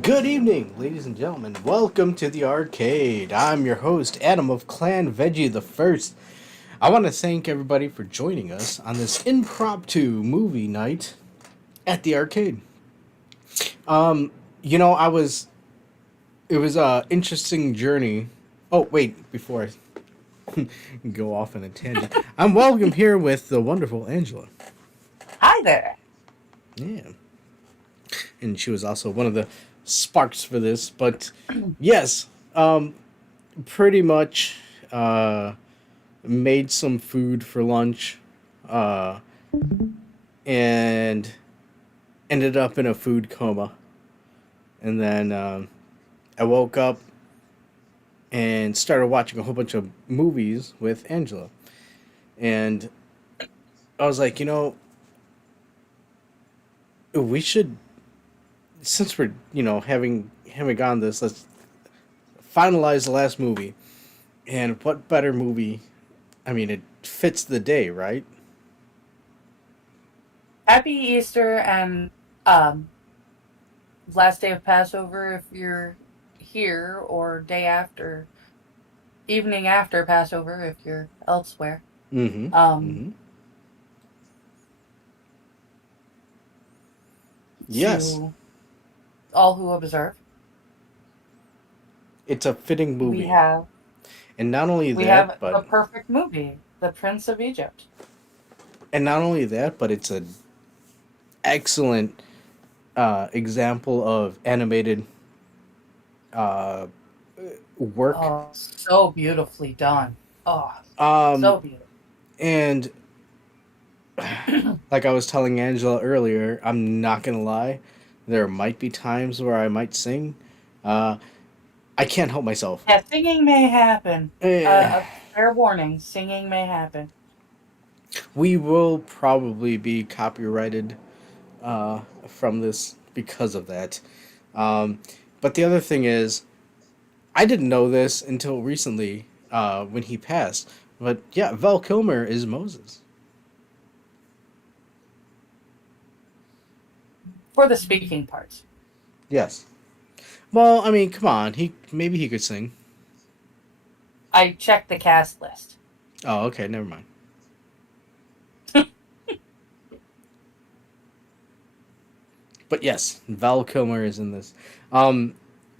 Good evening, ladies and gentlemen. Welcome to the arcade. I'm your host, Adam of Clan Veggie the First. I want to thank everybody for joining us on this impromptu movie night at the arcade. You know, I was it was a interesting journey. Oh, wait, before I go off on a tangent. I'm welcome here with the wonderful Angela. Hi there. Yeah. And she was also one of the sparks for this, but yes, pretty much uh made some food for lunch, uh, and ended up in a food coma. And then I woke up and started watching a whole bunch of movies with Angela. And I was like, we should, since we're having gone this, let's finalize the last movie. And what better movie? I mean, it fits the day, right? Happy Easter and um last day of Passover if you're here, or day after, evening after Passover if you're elsewhere. Mm-hmm. Um Mm-hmm. Yes, to all who observe, it's a fitting we movie. have And not only we that, have the but perfect movie, The Prince of Egypt. it's an excellent example of animated uh, work. Oh, so beautifully done. Oh, Um, so beautiful. and like I was telling Angela earlier, I'm not gonna lie, there might be times where I might sing. Uh, I can't help myself. Yeah, singing may happen. Eh, A fair warning, singing may happen. we will probably be copyrighted from this because of that. Um, but the other thing is, I didn't know this until recently when he passed. But yeah, Val Kilmer is Moses. For the speaking parts. Yes. Well, I mean, come on. Maybe he could sing. I checked the cast list. Oh, okay, never mind. But yes, Val Kilmer is in this. Um,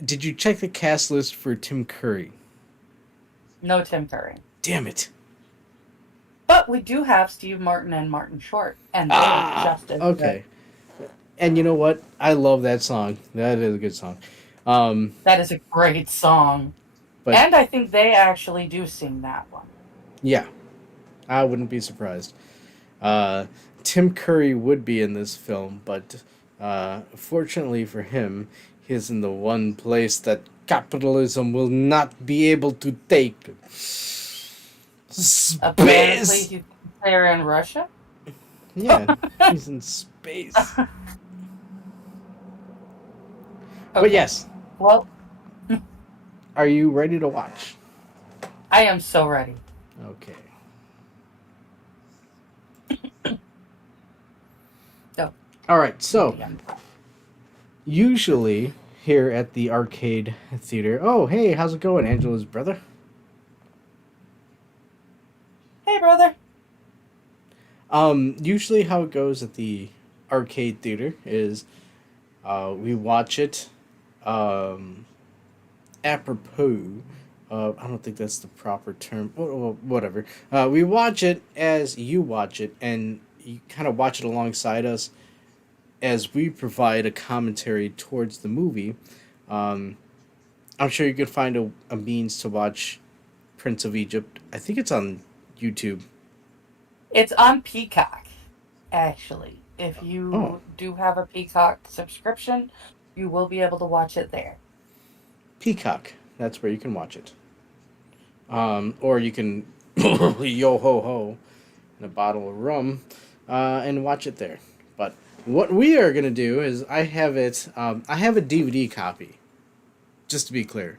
did you check the cast list for Tim Curry? No Tim Curry. Damn it. But we do have Steve Martin and Martin Short, and they are Ah, just as good. okay. And you know what? I love that song. That is a good song. Um, That is a great song. but And I think they actually do sing that one. yeah, I wouldn't be surprised. Uh, Tim Curry would be in this film, but fortunately for him, he's in the one place that capitalism will not be able to take. Apparently, Space! he's there in Russia. Yeah, he's in space. But Okay. yes, Well, are you ready to watch? I am so ready. Okay. Go. Alright, so Begin. usually here at the arcade theater. Oh, hey, how's it going, Angela's brother? Hey, brother. Usually how it goes at the arcade theater is we watch it um, apropos. I don't think that's the proper term. Whatever. We watch it as you watch it, and you kind of watch it alongside us as we provide a commentary towards the movie. Um, I'm sure you could find a means to watch Prince of Egypt. I think it's on YouTube. It's on Peacock, actually. If Oh, you do have a Peacock subscription, you will be able to watch it there. Peacock. That's where you can watch it. Or you can yo ho ho and a bottle of rum and watch it there. But what we are gonna do is I have it. I have a DVD copy, just to be clear.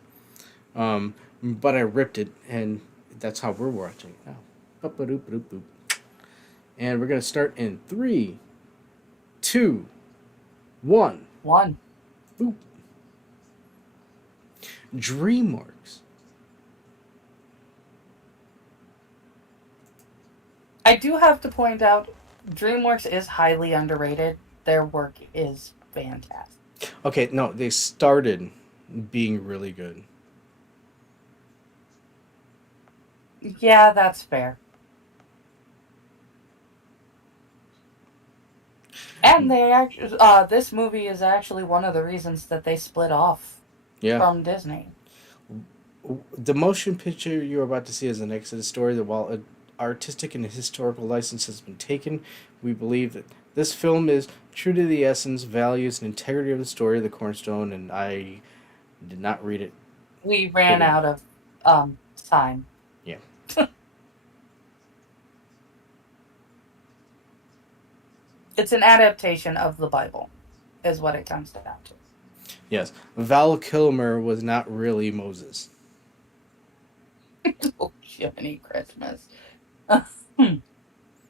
But I ripped it, and that's how we're watching it now. Boop-a-doop-a-doop-boop. And we're gonna start in three, two, one. One. Boop. DreamWorks. I do have to point out, DreamWorks is highly underrated. Their work is fantastic. Okay, no, they started being really good. Yeah, that's fair. And they actually, this movie is actually one of the reasons that they split off Yeah. from Disney. The motion picture you're about to see is an Exodus story that, while an artistic and historical license has been taken, we believe that this film is true to the essence, values, and integrity of the story, the cornerstone, and I did not read it. We ran Quickly. out of time. Yeah. It's an adaptation of the Bible, is what it comes down to. Yes. Val Kilmer was not really Moses. Oh, Jiminy Christmas.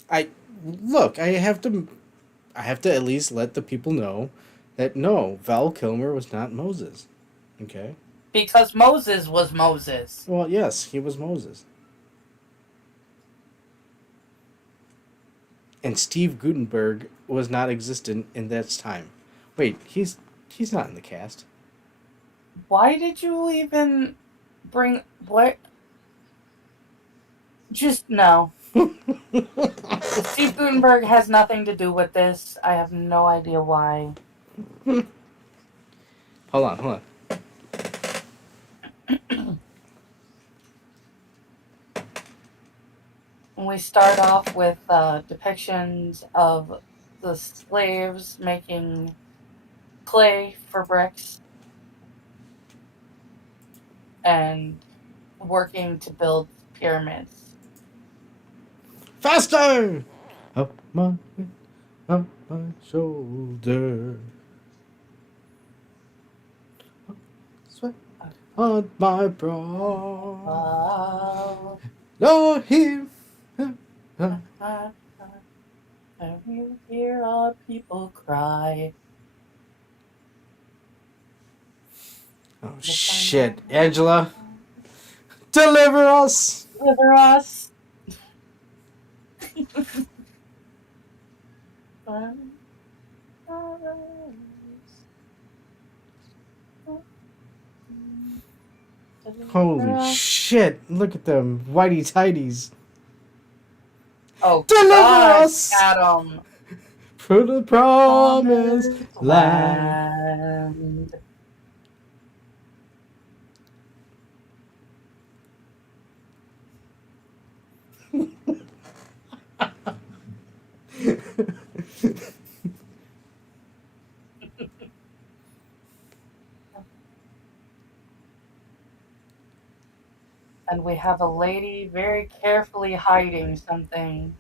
I look, I have to at least let the people know that no, Val Kilmer was not Moses. Okay? Because Moses was Moses. Well, yes, he was Moses. And Steve Gutenberg was not existent in that time. Wait, he's not in the cast. Why did you even bring what? Just no. Steve Gutenberg has nothing to do with this. I have no idea why. Hold on, hold on. We start off with depictions of the slaves making clay for bricks and working to build pyramids. Faster! Up my shoulder. Sweat on my brow. No, here. And you hear our people cry. Oh shit, Angela, deliver us! Deliver us. Holy shit! Look at them, whitey tighties. Oh, Deliver God, us Adam. for the promised land. Land. And we have a lady very carefully hiding something.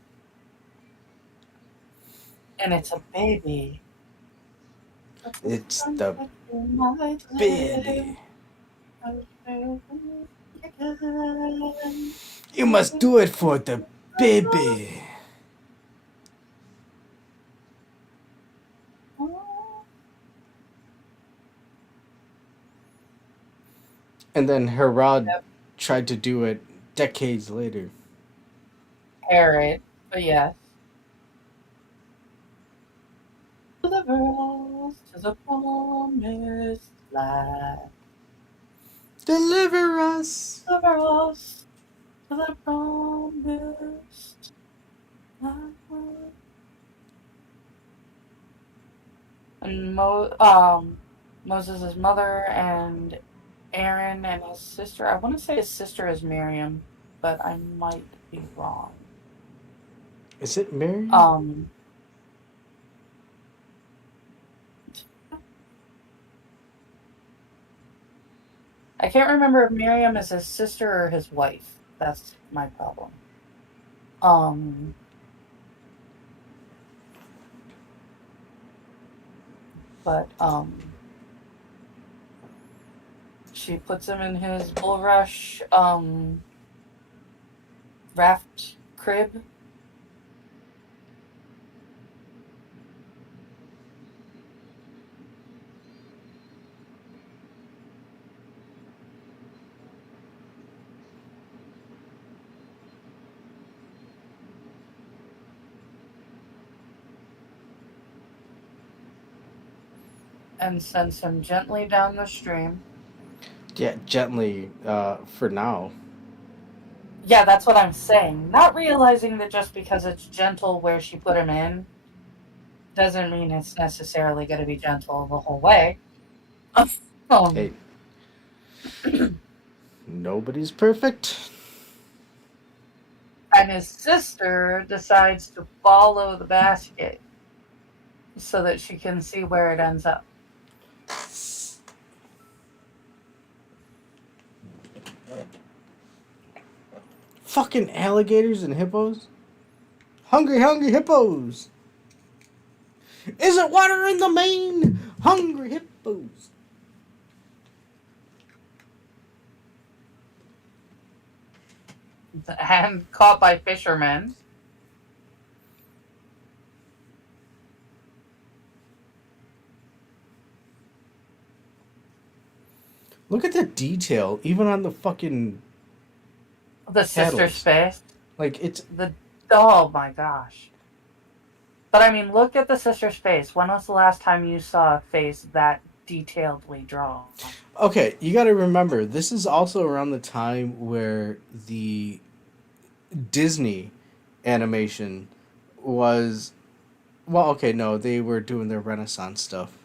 And it's a baby. It's the baby. You must do it for the baby. And then Herod Yep. tried to do it decades later. Parrot, but yes. Deliver us to the promised land. Deliver us. Deliver us to the promised land. And Moses' mother and Aaron and his sister. I want to say his sister is Miriam, but I might be wrong. Is it Mary? I can't remember if Miriam is his sister or his wife. That's my problem. But she puts him in his bulrush raft crib. and sends him gently down the stream. Yeah, gently, for now. Yeah, that's what I'm saying. Not realizing that just because it's gentle where she put him in doesn't mean it's necessarily going to be gentle the whole way. um, Hey, nobody's perfect. and his sister decides to follow the basket so that she can see where it ends up. Fucking alligators and hippos. Hungry, hungry hippos. Isn't water in the main? Hungry hippos. And caught by fishermen. Look at the detail, even on the fucking The sister's paddles. face. Like, it's. The oh my gosh. But I mean, look at the sister's face. When was the last time you saw a face that detailedly drawn? Okay, you gotta remember, this is also around the time where the Disney animation was. Well, okay, no, they were doing their Renaissance stuff.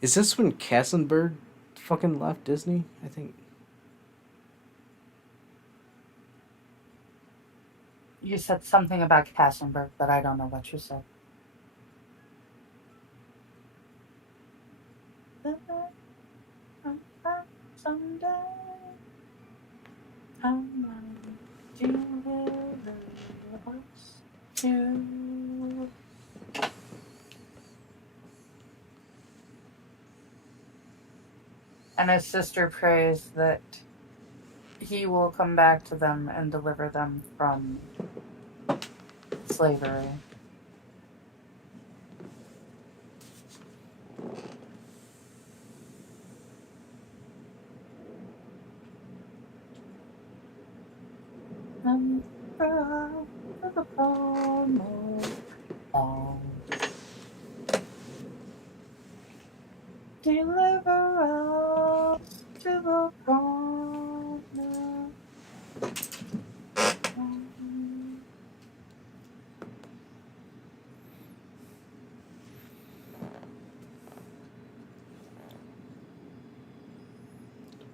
Is this when Kassenberg fucking left Disney? I think. You said something about Kassenberg, but I don't know what you said. Someday, I'm deliver us to. And his sister prays that he will come back to them and deliver them from slavery. Deliver us to the corner.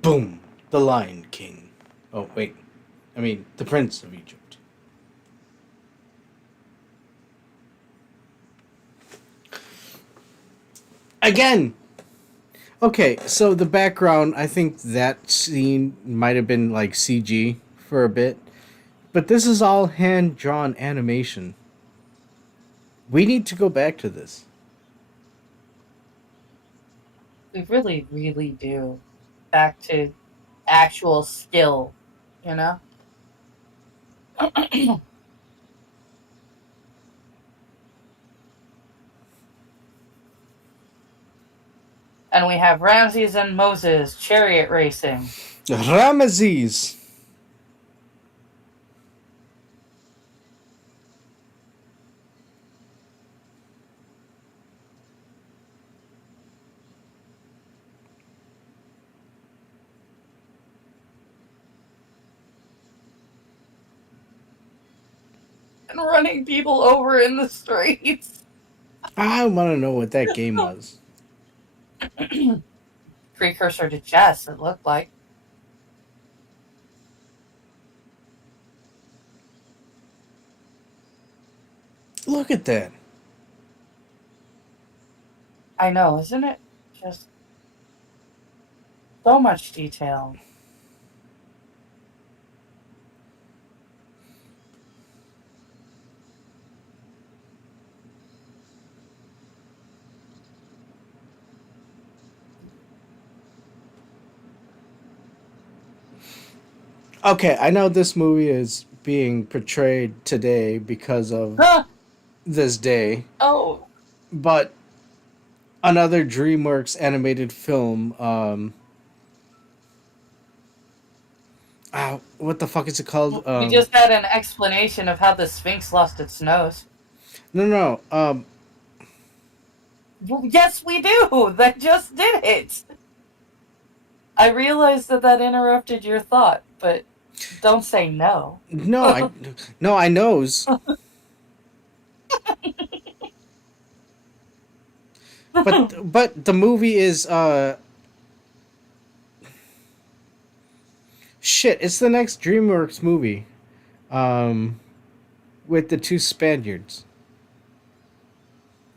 Boom! The Lion King. Oh, wait. I mean, the Prince of Egypt. Again! Okay, so the background, I think that scene might have been like CG for a bit, but this is all hand drawn animation. We need to go back to this. We really, really do. Back to actual skill, you know? And we have Ramses and Moses chariot racing. Ramesses! And running people over in the streets. I want to know what that game was. Precursor to chess, it looked like. Look at that. I know, isn't it? Just so much detail. Okay, I know this movie is being portrayed today because of this day, Oh, but another DreamWorks animated film What the fuck is it called? We just had an explanation of how the Sphinx lost its nose. No, no. Well, yes, we do. That just did it. I realized that that interrupted your thought, but don't say no. No, no, I knows, but the movie is shit. It's the next DreamWorks movie, um, with the two Spaniards.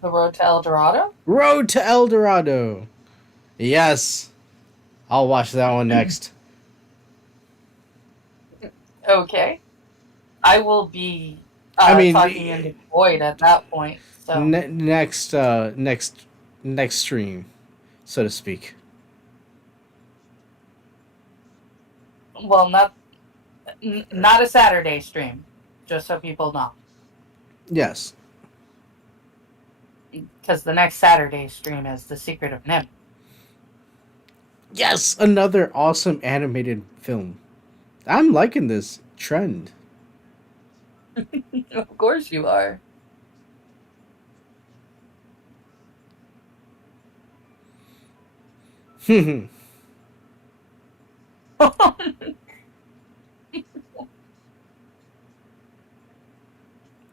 The Road to El Dorado? Road to El Dorado. Yes, I'll watch that one next. Okay. I will be I mean, talking into the void at that point. So, next stream, so to speak. well, not a Saturday stream, just so people know, Yes. because the next Saturday stream is The Secret of Nim. Yes, another awesome animated film. I'm liking this trend. Of course you are.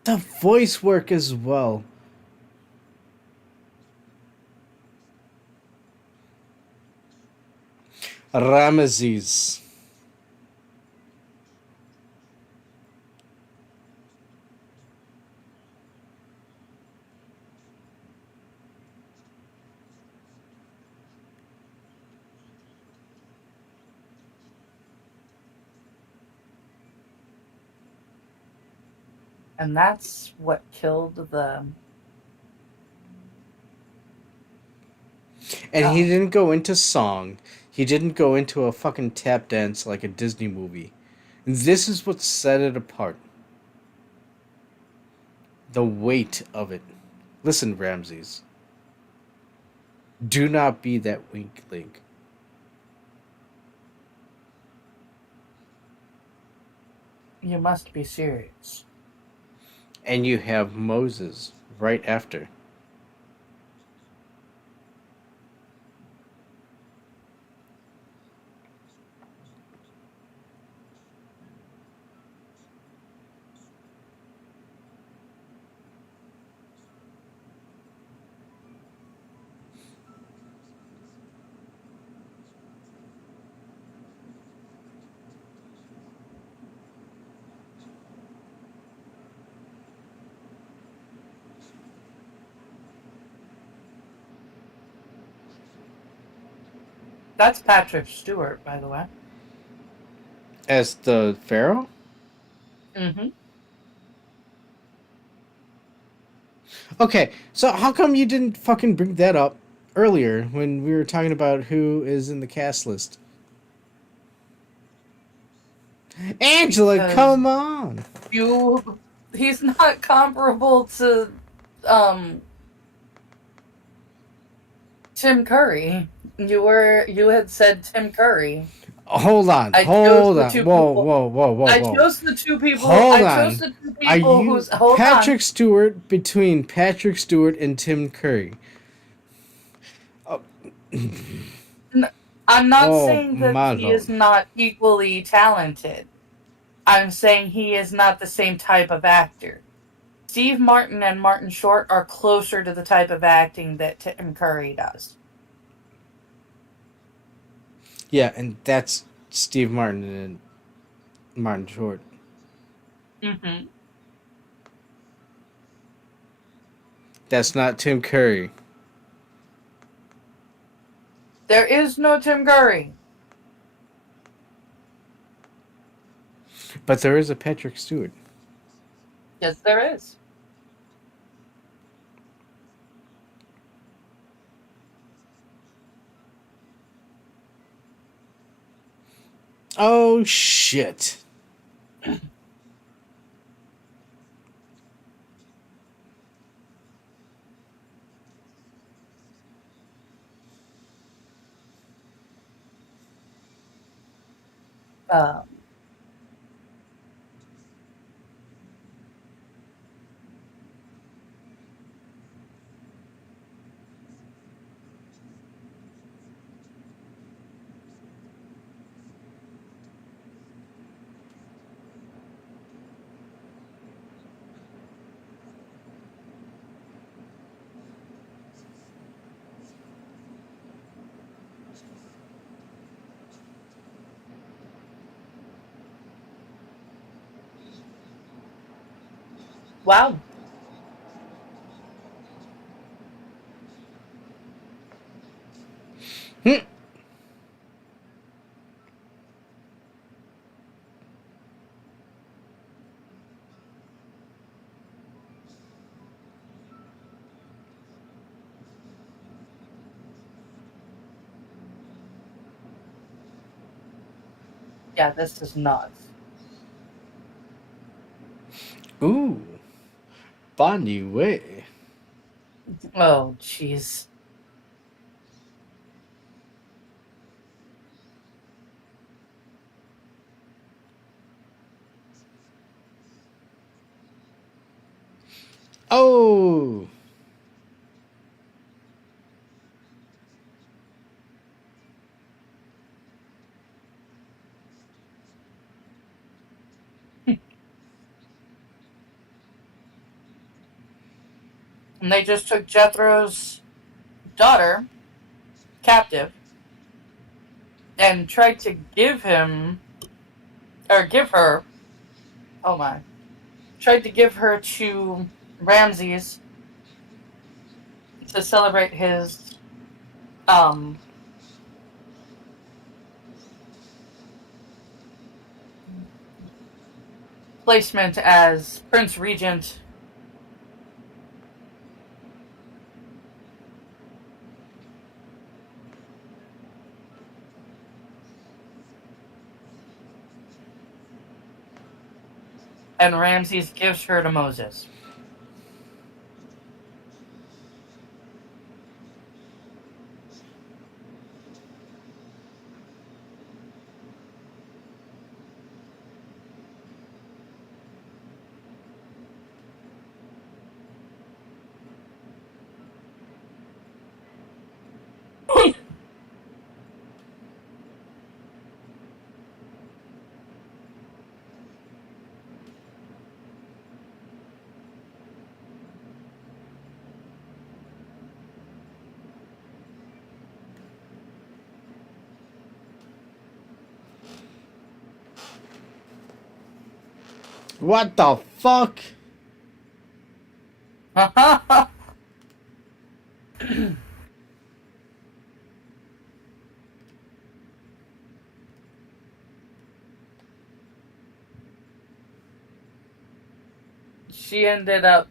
The voice work as well. Ramesses. And that's what killed the. And he didn't go into song. He didn't go into a fucking tap dance like a Disney movie. And this is what set it apart. The weight of it. Listen, Ramses. Do not be that weak link. You must be serious. And you have Moses right after. That's Patrick Stewart, by the way. As the Pharaoh? Mm-hmm. Okay, so how come you didn't fucking bring that up earlier when we were talking about who is in the cast list? Angela, Because come on. he's not comparable to um Tim Curry. You had said Tim Curry. Hold on, I chose hold the on. two Whoa, people. whoa, whoa, whoa, I whoa. chose the two people. Hold I on. chose the two Are people you who's hold Patrick on. Stewart between Patrick Stewart and Tim Curry? Oh, I'm not oh saying that my he is lord. not equally talented. I'm saying he is not the same type of actor. Steve Martin and Martin Short are closer to the type of acting that Tim Curry does. Yeah, and that's Steve Martin and Martin Short. Mm-hmm. That's not Tim Curry. There is no Tim Curry. But there is a Patrick Stewart. Yes, there is. Oh shit. Um, Wow. Hmm. Yeah, this is nuts. Ooh, BahneWeh. Oh, jeez. Oh, And they just took Jethro's daughter captive and tried to give him, or give her, oh my, tried to give her to Ramses to celebrate his um placement as Prince Regent. And Ramses gives her to Moses. what the fuck? She ended up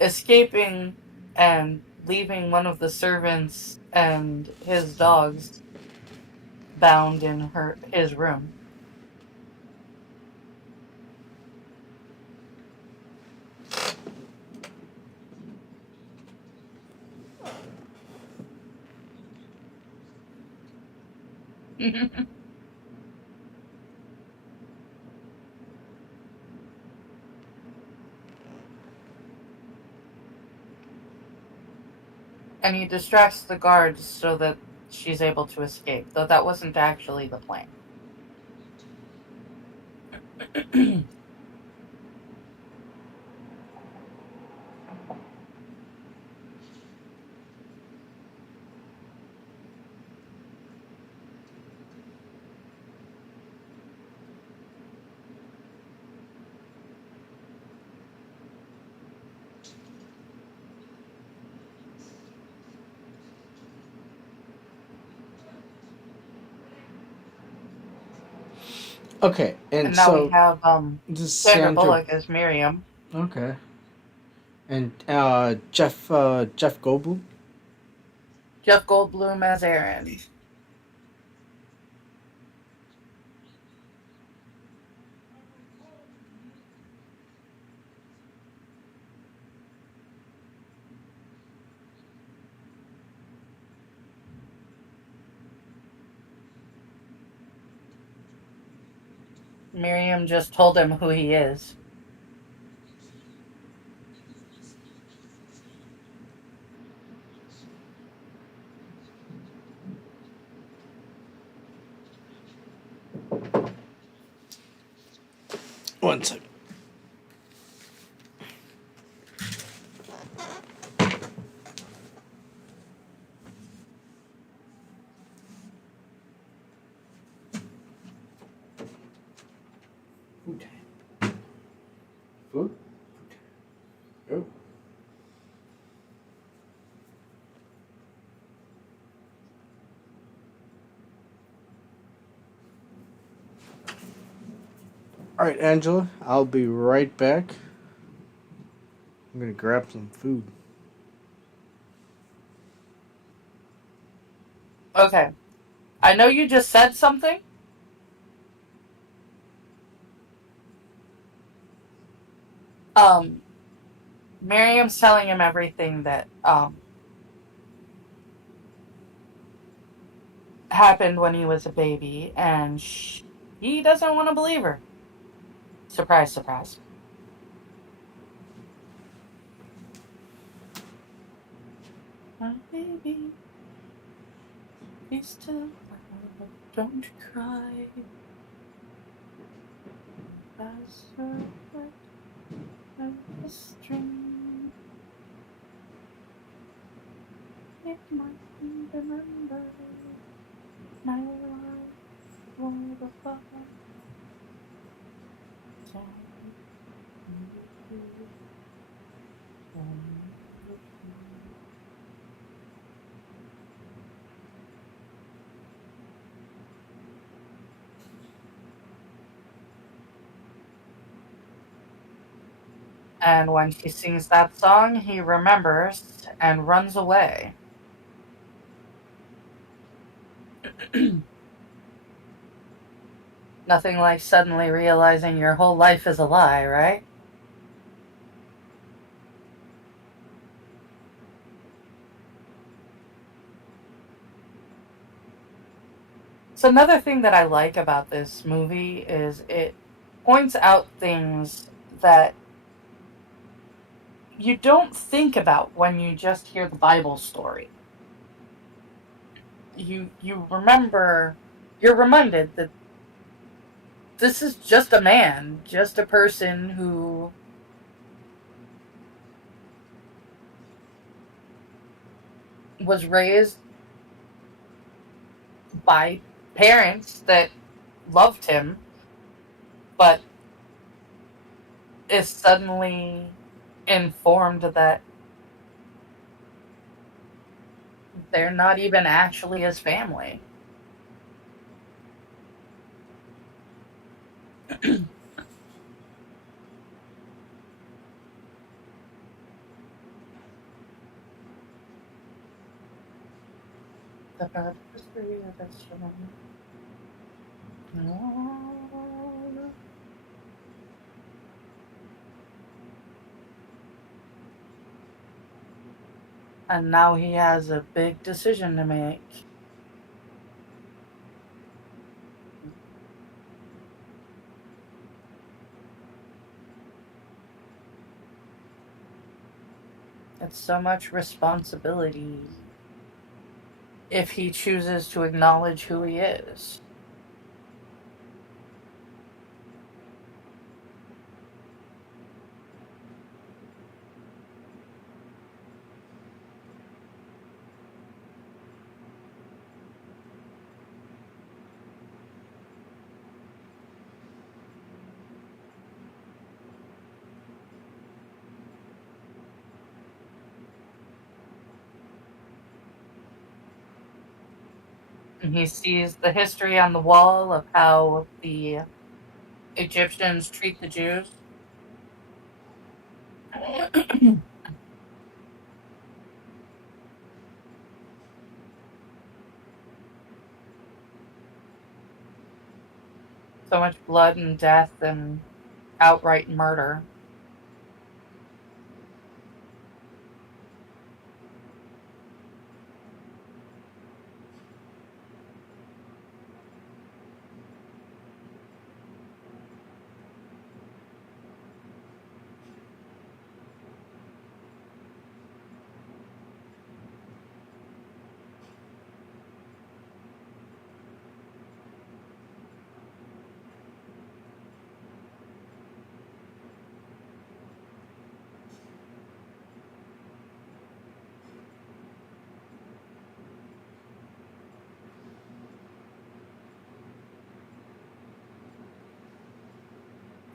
escaping and leaving one of the servants and his dogs bound in his room. And he distracts the guards so that she's able to escape, though that wasn't actually the plan. Okay, and And now we so have this is Sandra Sandra. Bullock as Miriam. Okay, and Jeff Goldblum. Jeff Goldblum as Aaron. Miriam just told him who he is. One second. Okay. Oh. Oh. All right, Angela. I'll be right back. I'm gonna grab some food. Okay. I know you just said something. Um, Miriam's telling him everything that happened when he was a baby, and he doesn't want to believe her. Surprise, surprise. My baby, be still, don't cry. That's the of the string. It might remember my life for the fun. And when she sings that song, he remembers and runs away. Nothing like suddenly realizing your whole life is a lie, right? So another thing that I like about this movie is it points out things that you don't think about when you just hear the Bible story. You remember, you're reminded that this is just a man, just a person who was raised by parents that loved him, but is suddenly informed that they're not even actually his family. The history of this woman. And now he has a big decision to make. It's so much responsibility if he chooses to acknowledge who he is. And he sees the history on the wall of how the Egyptians treat the Jews. So much blood and death and outright murder.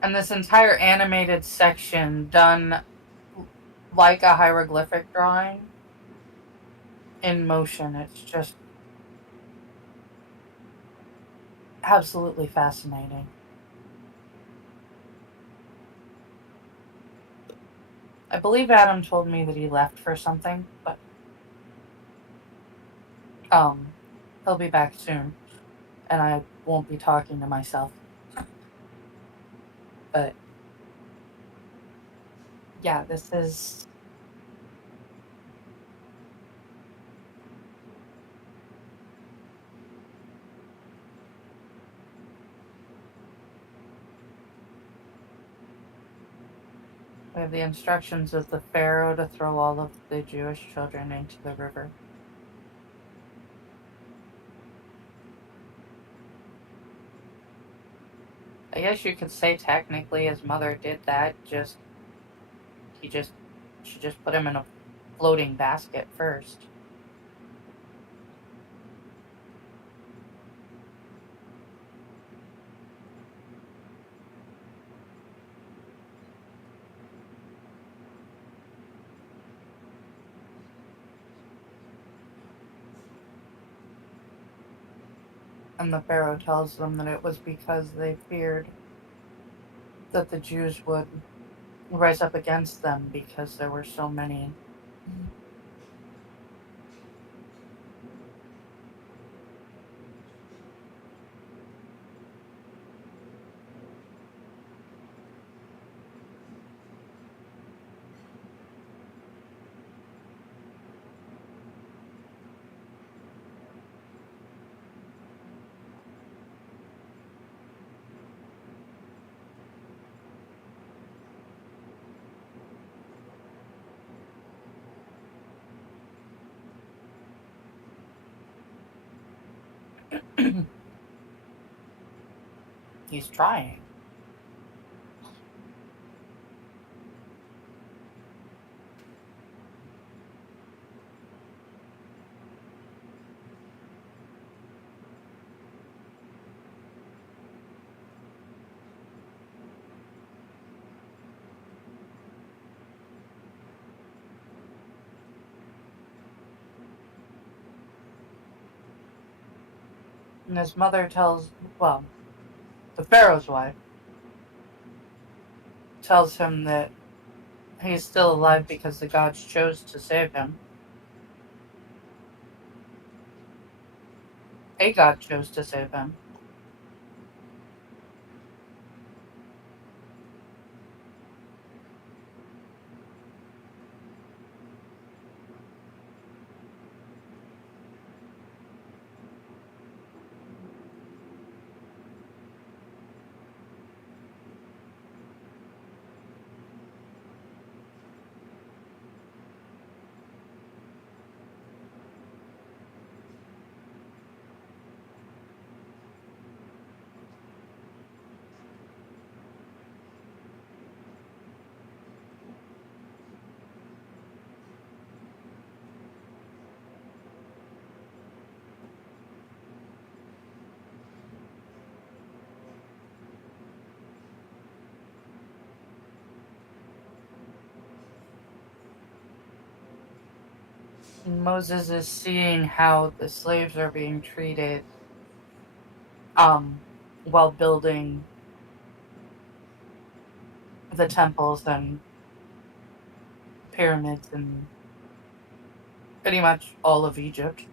And this entire animated section done like a hieroglyphic drawing in motion. It's just absolutely fascinating. I believe Adam told me that he left for something, but um he'll be back soon and I won't be talking to myself. But yeah, this is we have the instructions of the Pharaoh to throw all of the Jewish children into the river. I guess you could say technically his mother did that, he just she just put him in a floating basket first. And the Pharaoh tells them that it was because they feared that the Jews would rise up against them because there were so many. He's trying. And his mother tells, well, the Pharaoh's wife tells him that he's still alive because the gods chose to save him. A god chose to save him. And Moses is seeing how the slaves are being treated um, while building the temples and pyramids and pretty much all of Egypt.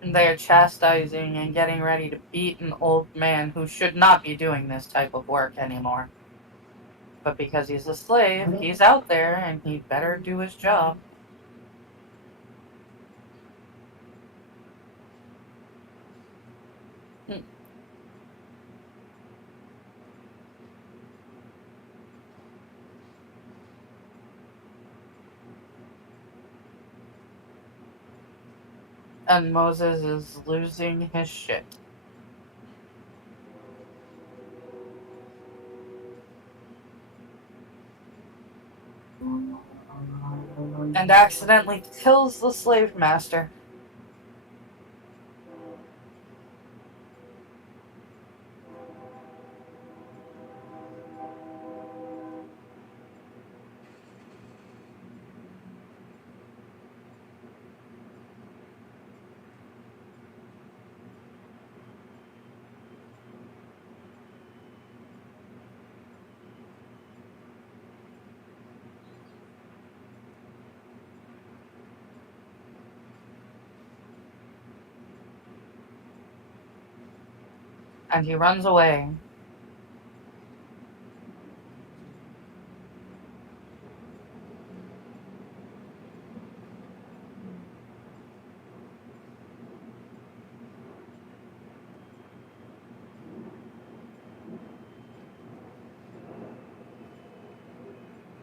And they are chastising and getting ready to beat an old man who should not be doing this type of work anymore. But because he's a slave, he's out there and he better do his job. And Moses is losing his shit. And accidentally kills the slave master. And he runs away.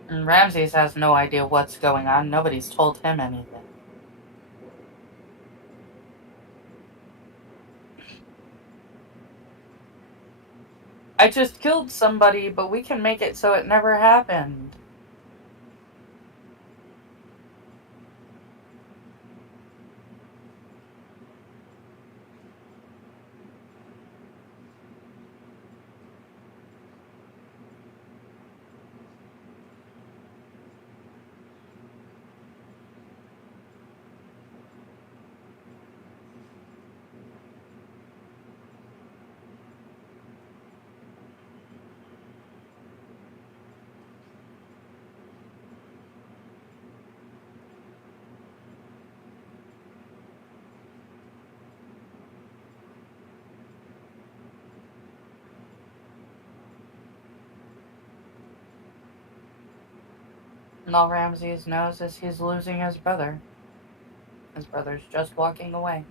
And Ramses has no idea what's going on. Nobody's told him anything. I just killed somebody, but we can make it so it never happened. And all Ramses knows is he's losing his brother. His brother's just walking away.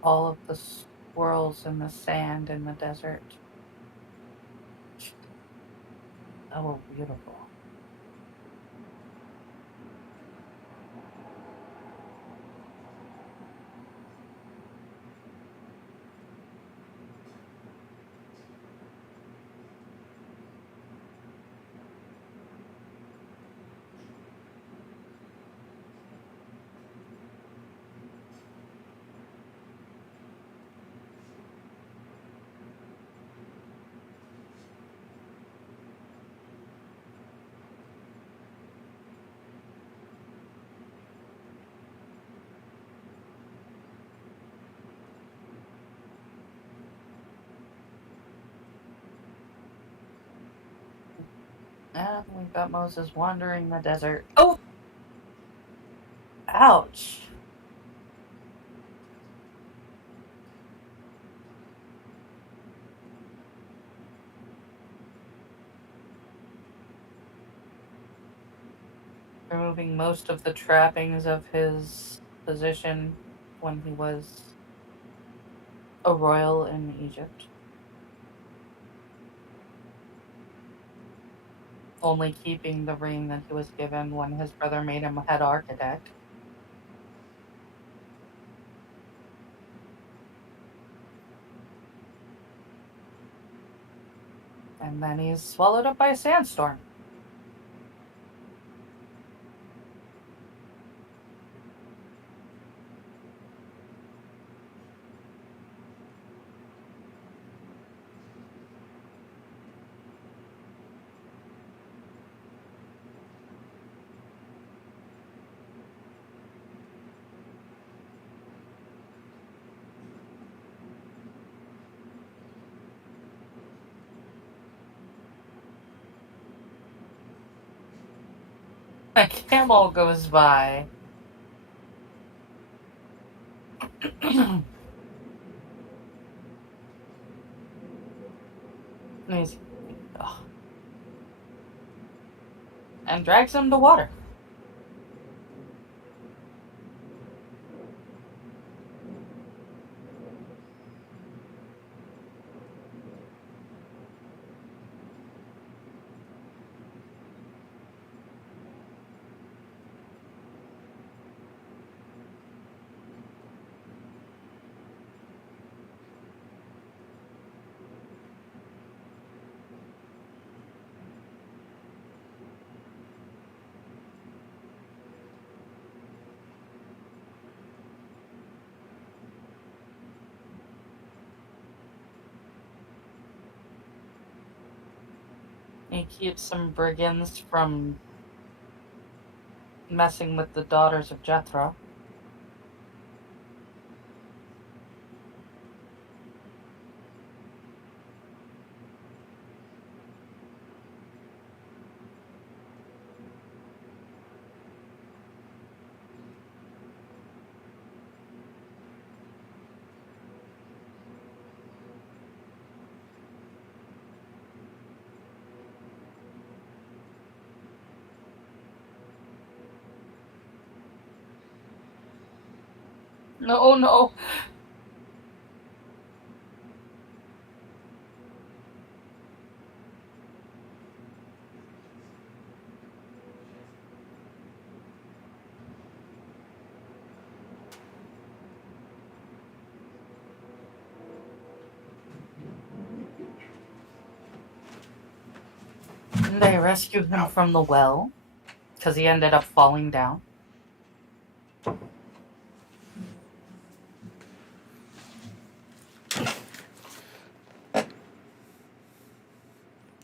All of the swirls in the sand in the desert. Oh, beautiful. And we've got Moses wandering the desert. Oh! Ouch. Removing most of the trappings of his position when he was a royal in Egypt. Only keeping the ring that he was given when his brother made him head architect. And then he's swallowed up by a sandstorm. A camel goes by. And, ugh, and drags him to water. He keeps some brigands from messing with the daughters of Jethro. No, no. And they rescue him from the well because he ended up falling down.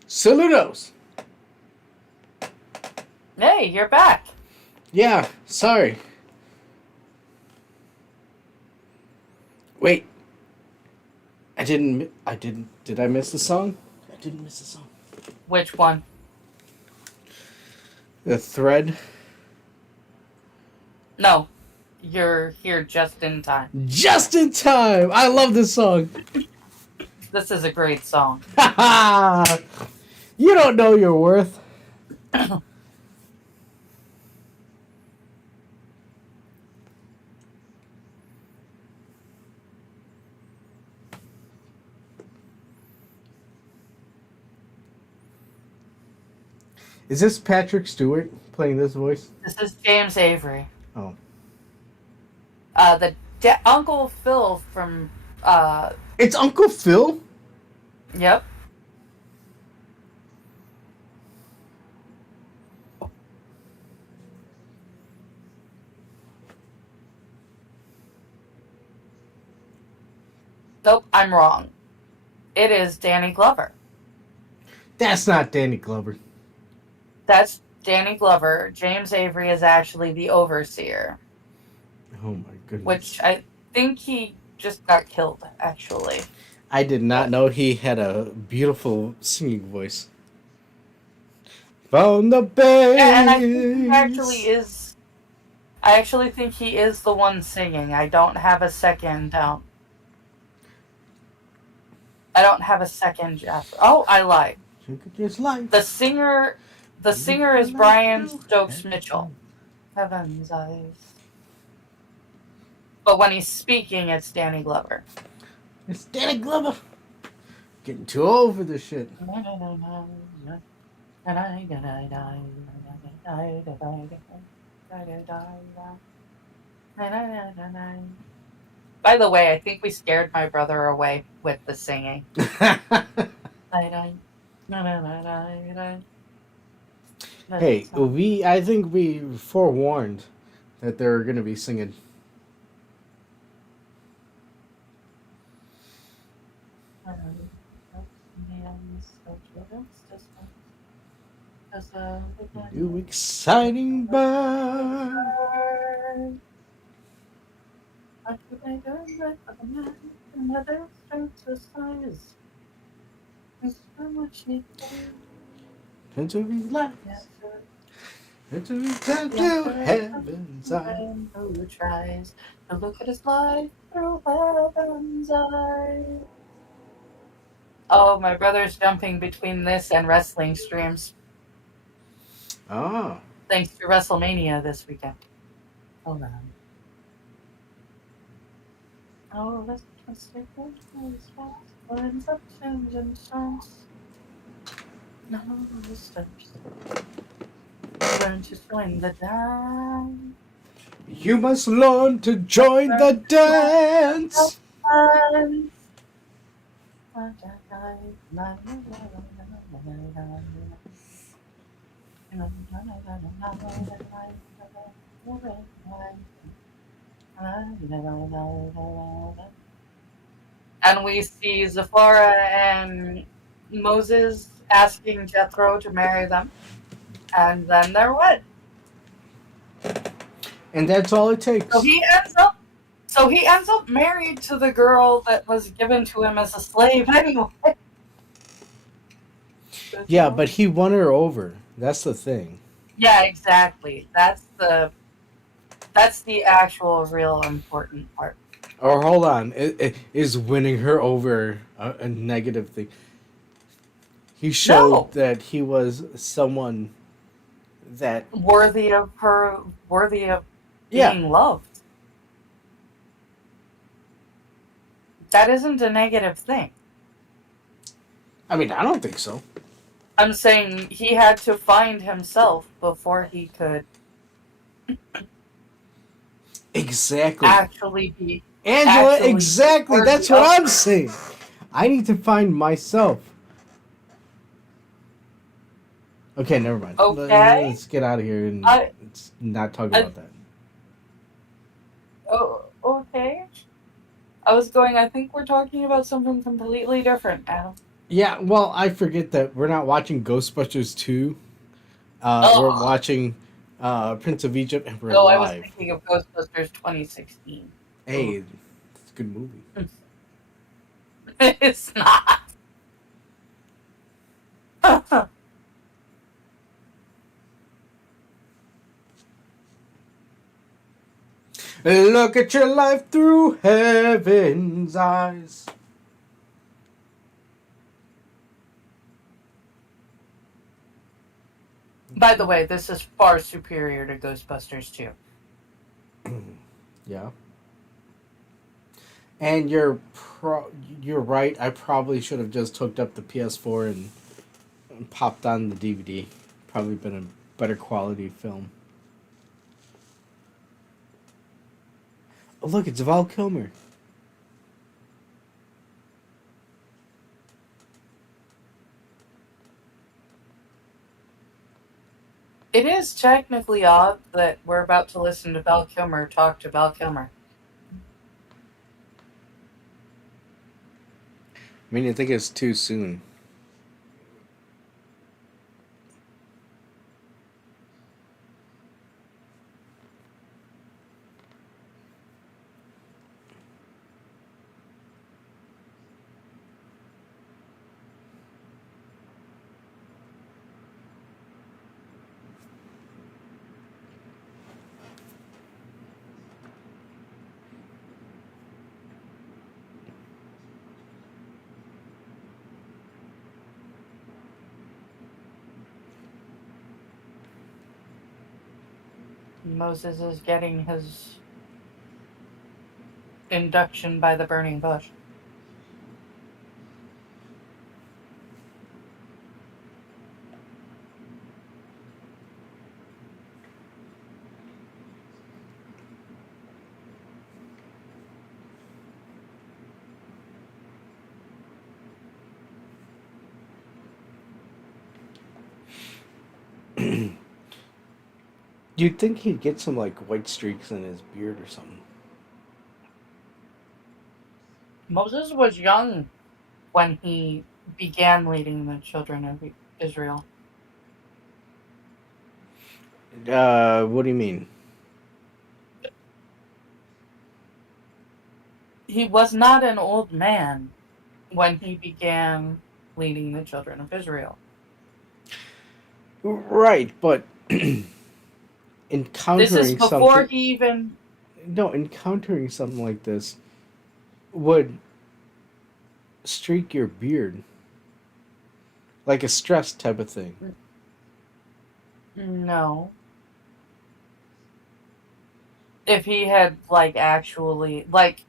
Saludos! Hey, you're back. Yeah, sorry. Wait. Did I miss the song? I didn't miss the song. Which one? The thread. No, you're here just in time. Just in time! I love this song. This is a great song. Ha ha! You don't know your worth. Is this Patrick Stewart playing this voice? This is James Avery. Oh. The Uncle Phil from, It's Uncle Phil? Yep. Nope, I'm wrong. It is Danny Glover. That's not Danny Glover. That's Danny Glover. James Avery is actually the overseer. Oh my goodness. Which I think he just got killed, actually. I did not know he had a beautiful singing voice. Found the base. Yeah, and I think he actually is. I actually think he is the one singing. I don't have a second. I don't have a second Jeff. Oh, I lied. The singer is Brian Stokes Mitchell. Heaven's eyes. But when he's speaking, it's Danny Glover. It's Danny Glover. Getting too old for this shit. By the way, I think we scared my brother away with the singing. Hey, I think we forewarned that they're gonna be singing. You exciting bird. Into his life. Into heaven's eye. Who tries to look at his life through heaven's eyes. Oh, my brother's jumping between this and wrestling streams. Ah. Thanks to WrestleMania this weekend. Hold on. Oh, let's take those fast lines of change and chance. No, the steps. Learn to join the dance. You must learn to join the dance. And we see Zephora and Moses asking Jethro to marry them. And then they're wed. And that's all it takes. So he ends up married to the girl that was given to him as a slave anyway. Yeah, but he won her over. That's the thing. Yeah, exactly. That's the actual real important part. Or hold on, is winning her over a negative thing? He showed that he was someone that worthy of being loved. That isn't a negative thing. I mean, I don't think so. I'm saying he had to find himself before he could exactly actually be Angela. Exactly, that's what I'm saying. I need to find myself. Okay, never mind. Okay, let's get out of here and let's not talk about that. Oh, okay. I think we're talking about something completely different, Adam. Yeah, well, I forget that we're not watching Ghostbusters 2. We're watching Prince of Egypt, and we're live. I was thinking of Ghostbusters 2016. Hey, it's a good movie. It's not. Look at your life through heaven's eyes. By the way, this is far superior to Ghostbusters 2. Yeah. And you're right. I probably should have just hooked up the PS4 and popped on the DVD. Probably been a better quality film. Oh, look, it's Val Kilmer. It is technically odd that we're about to listen to Val Kilmer talk to Val Kilmer. I mean, I think it's too soon. Moses is getting his induction by the burning bush. You'd think he'd get some like white streaks in his beard or something. Moses was young when he began leading the children of Israel. What do you mean? He was not an old man when he began leading the children of Israel. Right, but encountering this is before something, he even... No, encountering something like this would streak your beard. Like a stress type of thing. No. If he had, like, actually, like,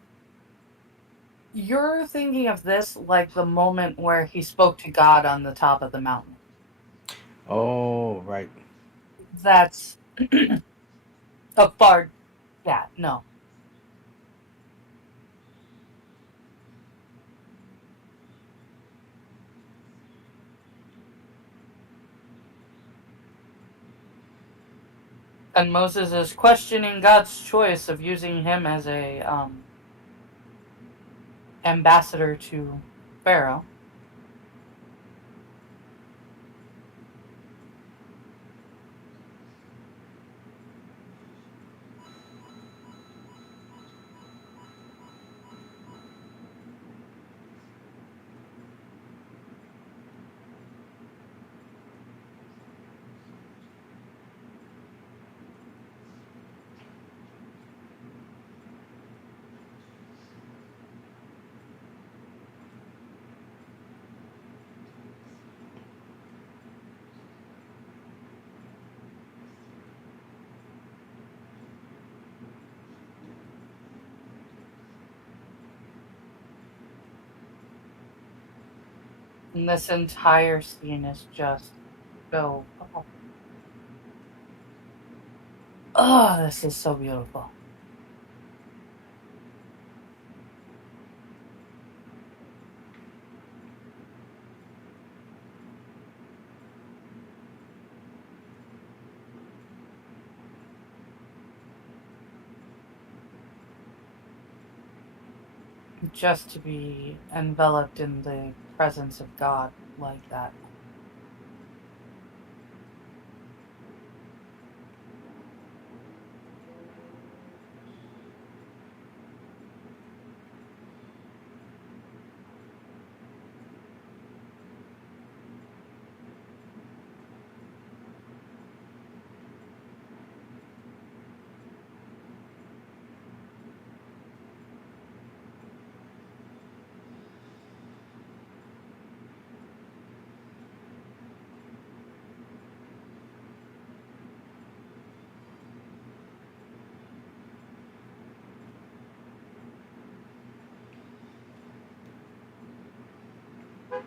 you're thinking of this like the moment where he spoke to God on the top of the mountain. Oh, right. That's a far, yeah, no. And Moses is questioning God's choice of using him as a ambassador to Pharaoh. And this entire scene is just so. Oh, this is so beautiful. Just to be enveloped in the presence of God like that.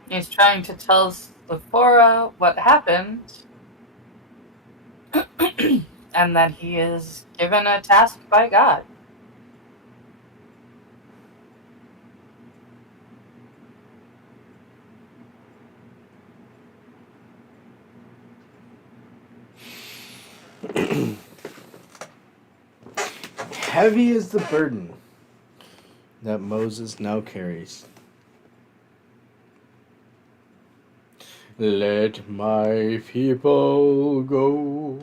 He's trying to tell Sephora what happened, and that he is given a task by God. Heavy is the burden that Moses now carries. Let my people go.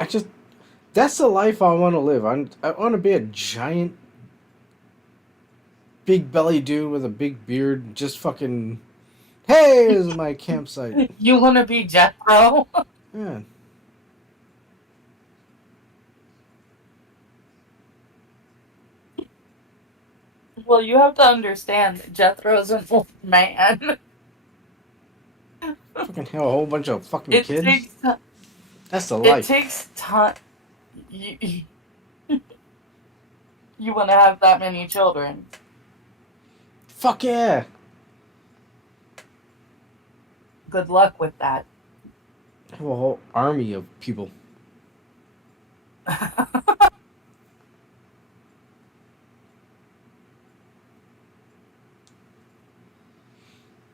I just, that's the life I want to live. I want to be a giant, big belly dude with a big beard, just fucking, hey, this is my campsite. You want to be Jethro? Yeah. Well, you have to understand, Jethro's an old man. Fucking hell, a whole bunch of fucking It kids. takes That's the it life. takes time. You, you want to have that many children? Fuck yeah. Good luck with that. I have a whole army of people.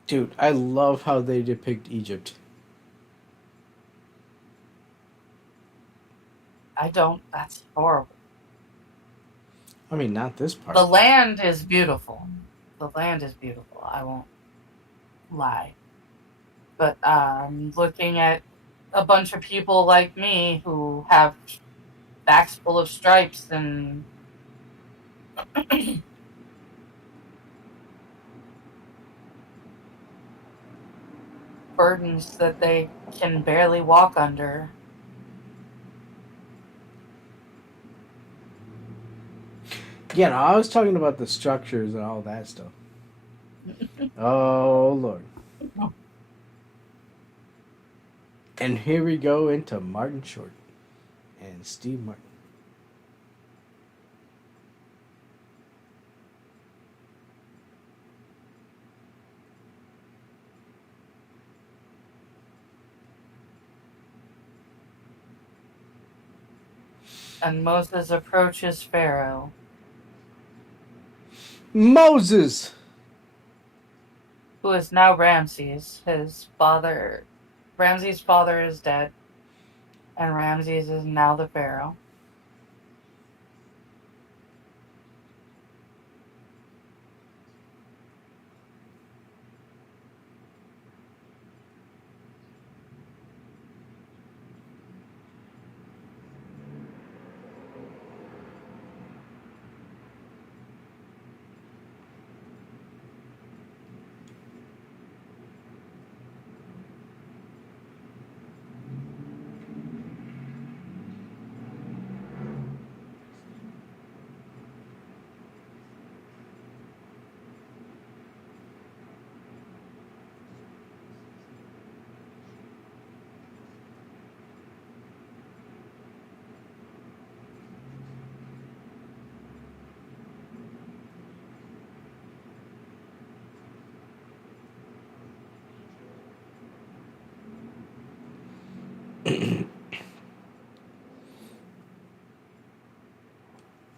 Dude, I love how they depict Egypt. I don't. That's horrible. I mean, not this The part. land is beautiful. The land is beautiful. I won't lie. But looking at a bunch of people like me who have backs full of stripes and burdens that they can barely walk under. Yeah, no, I was talking about the structures and all that stuff. Oh Lord. And here we go into Martin Short and Steve Martin. And Moses approaches Pharaoh, Moses. who is now Ramses. His father, Ramses' father is dead, and Ramses is now the Pharaoh.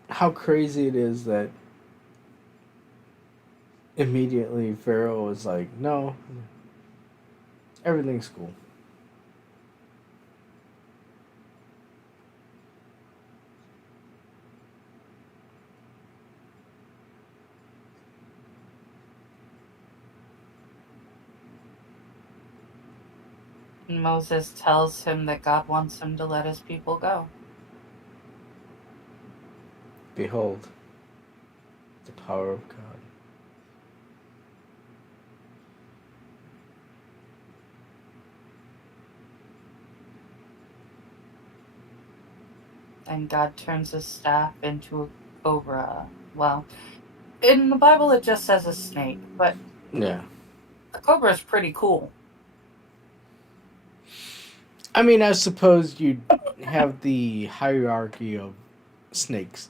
How crazy it is that immediately Pharaoh was like, no, everything's cool. And Moses tells him that God wants him to let his people go. Behold, the power of God. And God turns his staff into a cobra. Well, in the Bible it just says a snake, but Yeah. a cobra is pretty cool. I mean, I suppose you'd have the hierarchy of snakes.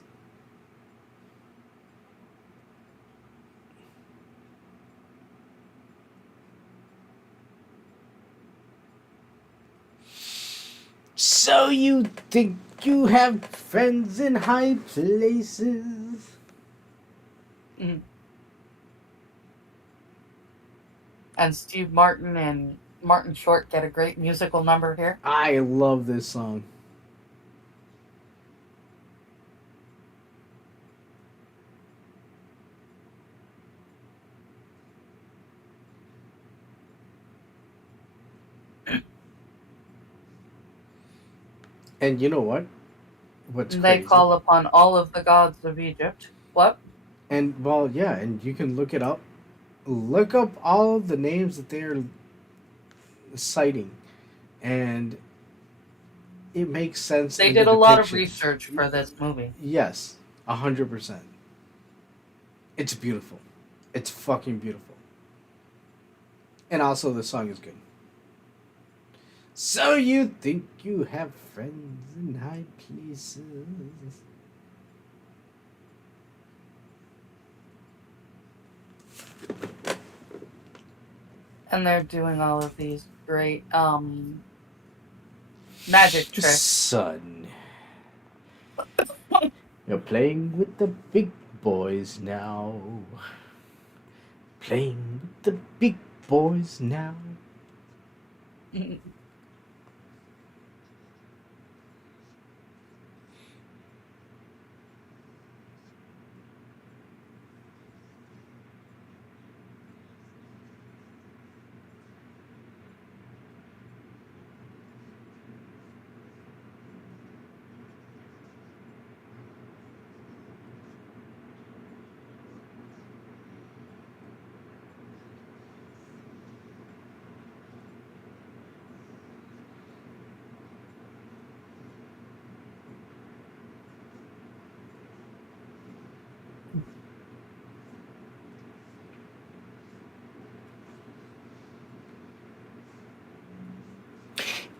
So you think you have friends in high places? Mm. And Steve Martin and Martin Short get a great musical number here. I love this song. And you know what? What's They crazy? call upon all of the gods of Egypt. What? And well, yeah, and you can look it up. Look up all the names that they're citing, and it makes sense They in the did a lot of depiction. research for this movie. Yes, 100%. It's beautiful. It's fucking beautiful. And also, the song is good. So you think you have friends in high places? And they're doing all of these great magic tricks. Son, you're playing with the big boys now. Playing with the big boys now.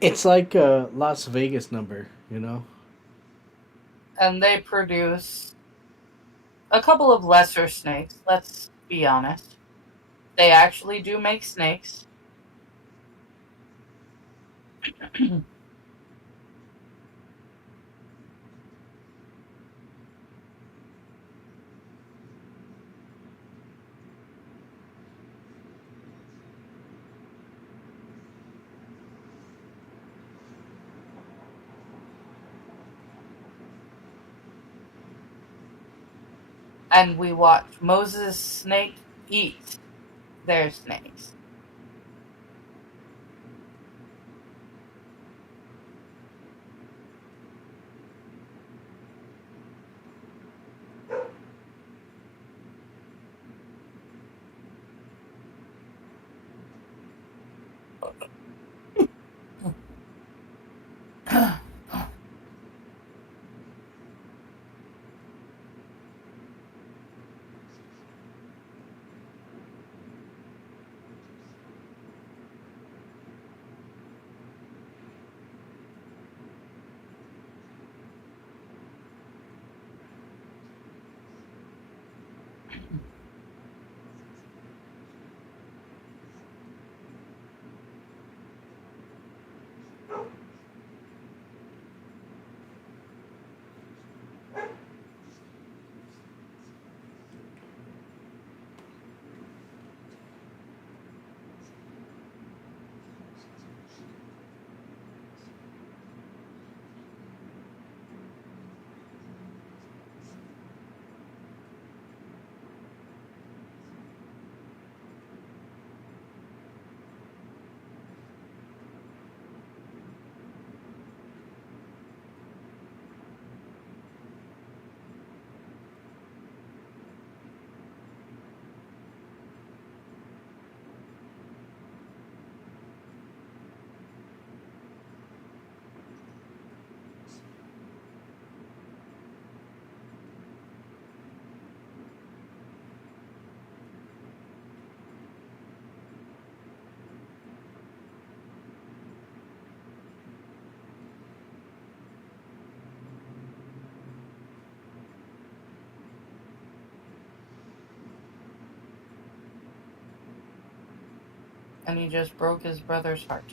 It's like a Las Vegas number, you know? And they produce a couple of lesser snakes, let's be honest. They actually do make snakes. And we watch Moses' snake eat their snakes. And he just broke his brother's heart.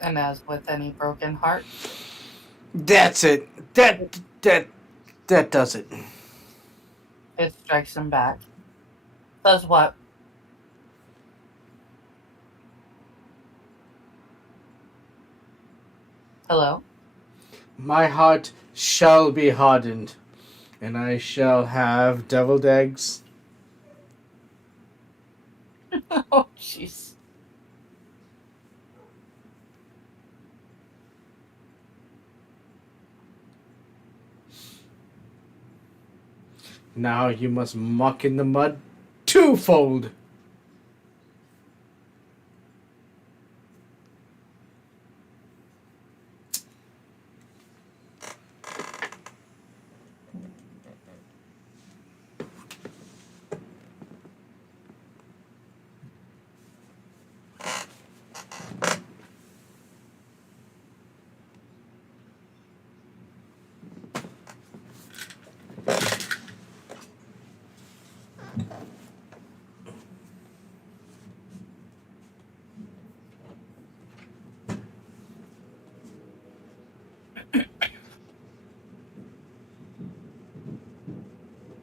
And as with any broken heart, That's it. That does it. it strikes him back. Does what? Hello? My heart shall be hardened, and I shall have deviled eggs. Oh, jeez. Now you must muck in the mud twofold.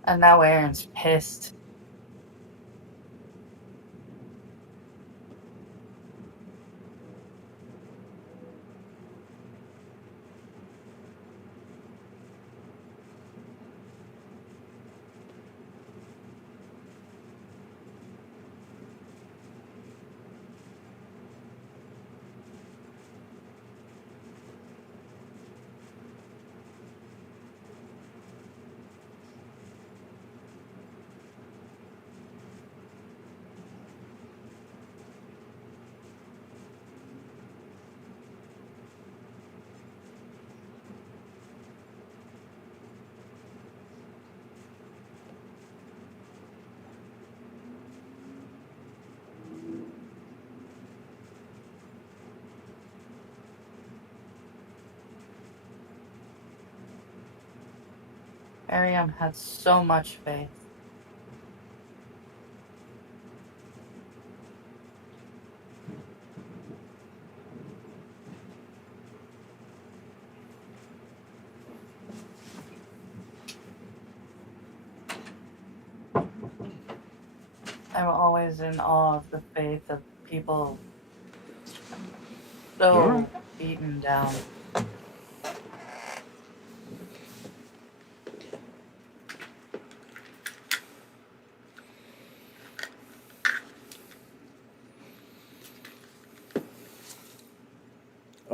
And now Aaron's pissed. Ariam had so much faith. I'm always in awe of the faith of people You're so beaten down.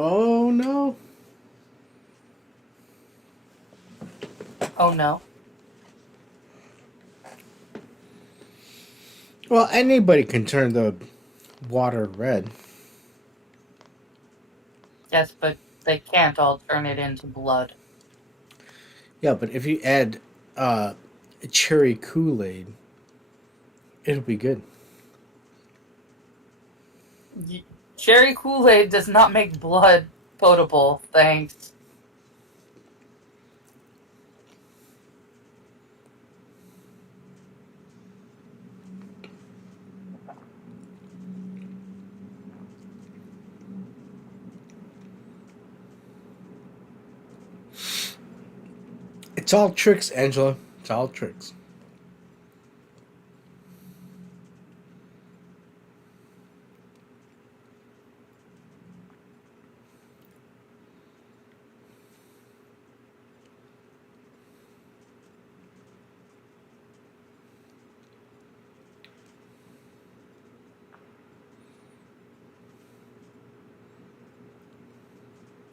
Oh no. Oh no. Well, anybody can turn the water red. Yes, but they can't all turn it into blood. Yeah, but if you add uh, cherry Kool-Aid, it'll be good. Cherry Kool-Aid does not make blood potable, thanks. It's all tricks, Angela. It's all tricks.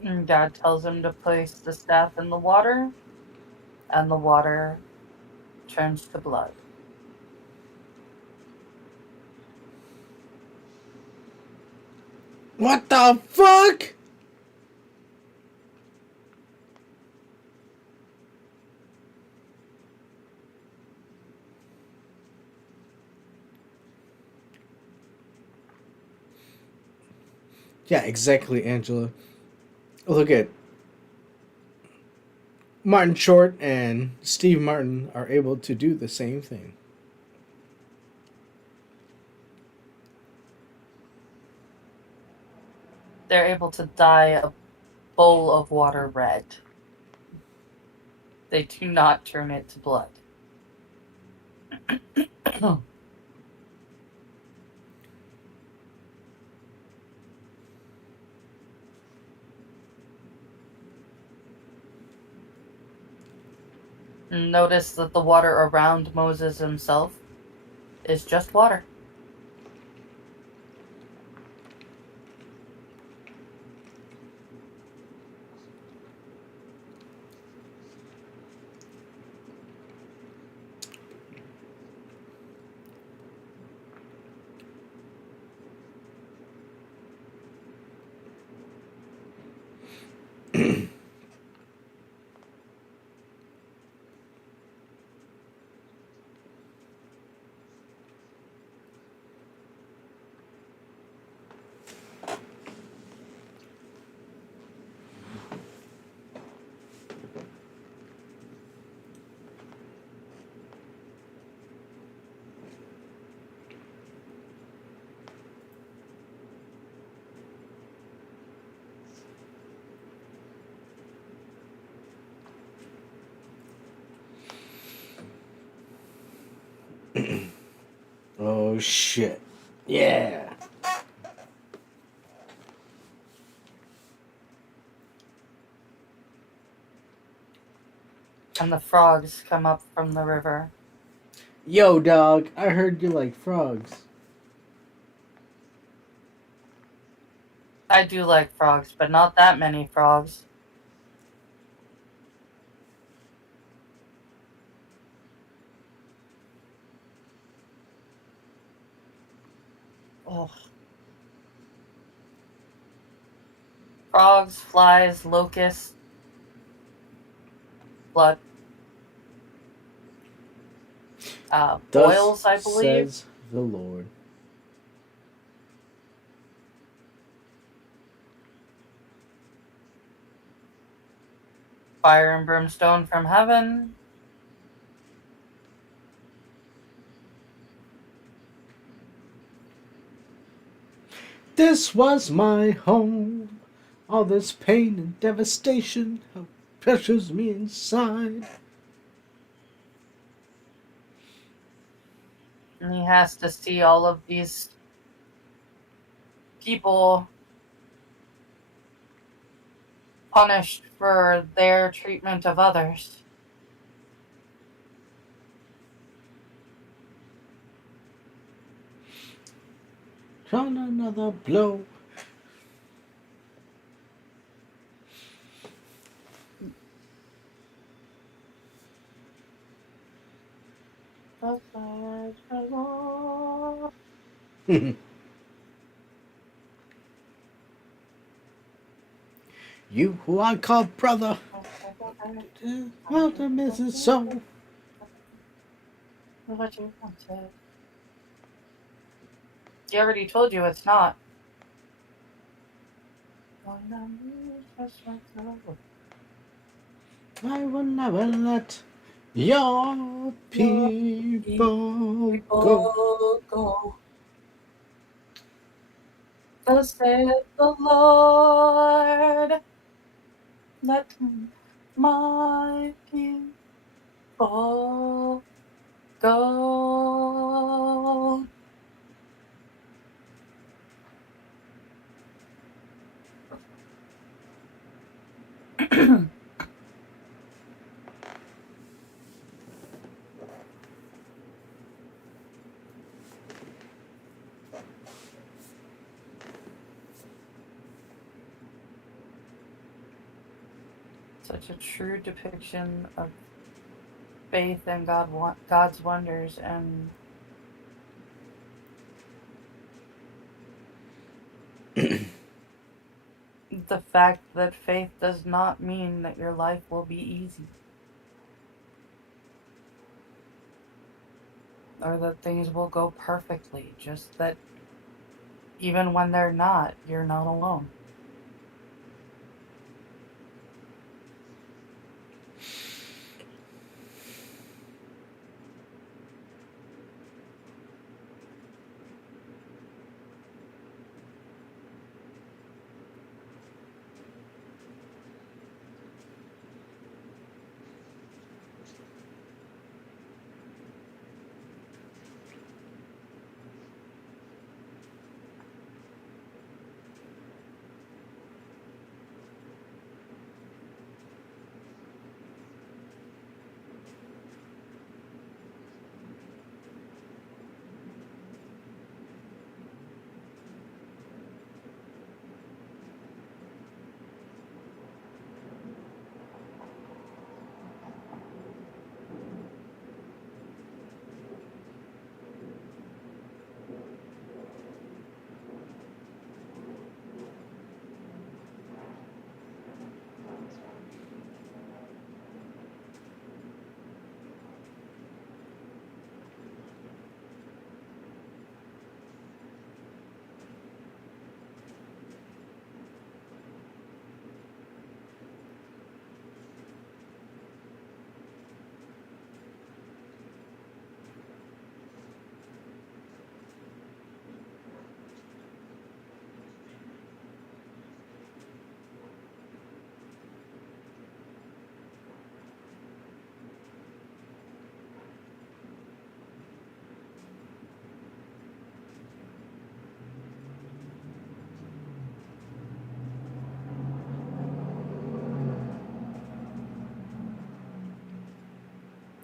And Dad tells him to place the staff in the water, and the water turns to blood. What the fuck? Yeah, exactly, Angela. Look at Martin Short and Steve Martin are able to do the same thing. They're able to dye a bowl of water red. They do not turn it to blood. Notice that the water around Moses himself is just water. Oh shit. Yeah. And the frogs come up from the river. Yo, dog, I heard you like frogs. I do like frogs, but not that many frogs. Ugh. Frogs, flies, locusts, blood. Thus Boils, I believe. says the Lord. Fire and brimstone from heaven. This was my home. All this pain and devastation, how pressures me inside. And he has to see all of these people punished for their treatment of others. On another blow. You who I call brother. Well, the Mrs. So. What you wanted. He already told you it's not. I will never let your people go. Go. Thus saith the Lord, let my people go. Such a true depiction of faith and God's wonders, and the fact that faith does not mean that your life will be easy, or that things will go perfectly, just that even when they're not, you're not alone.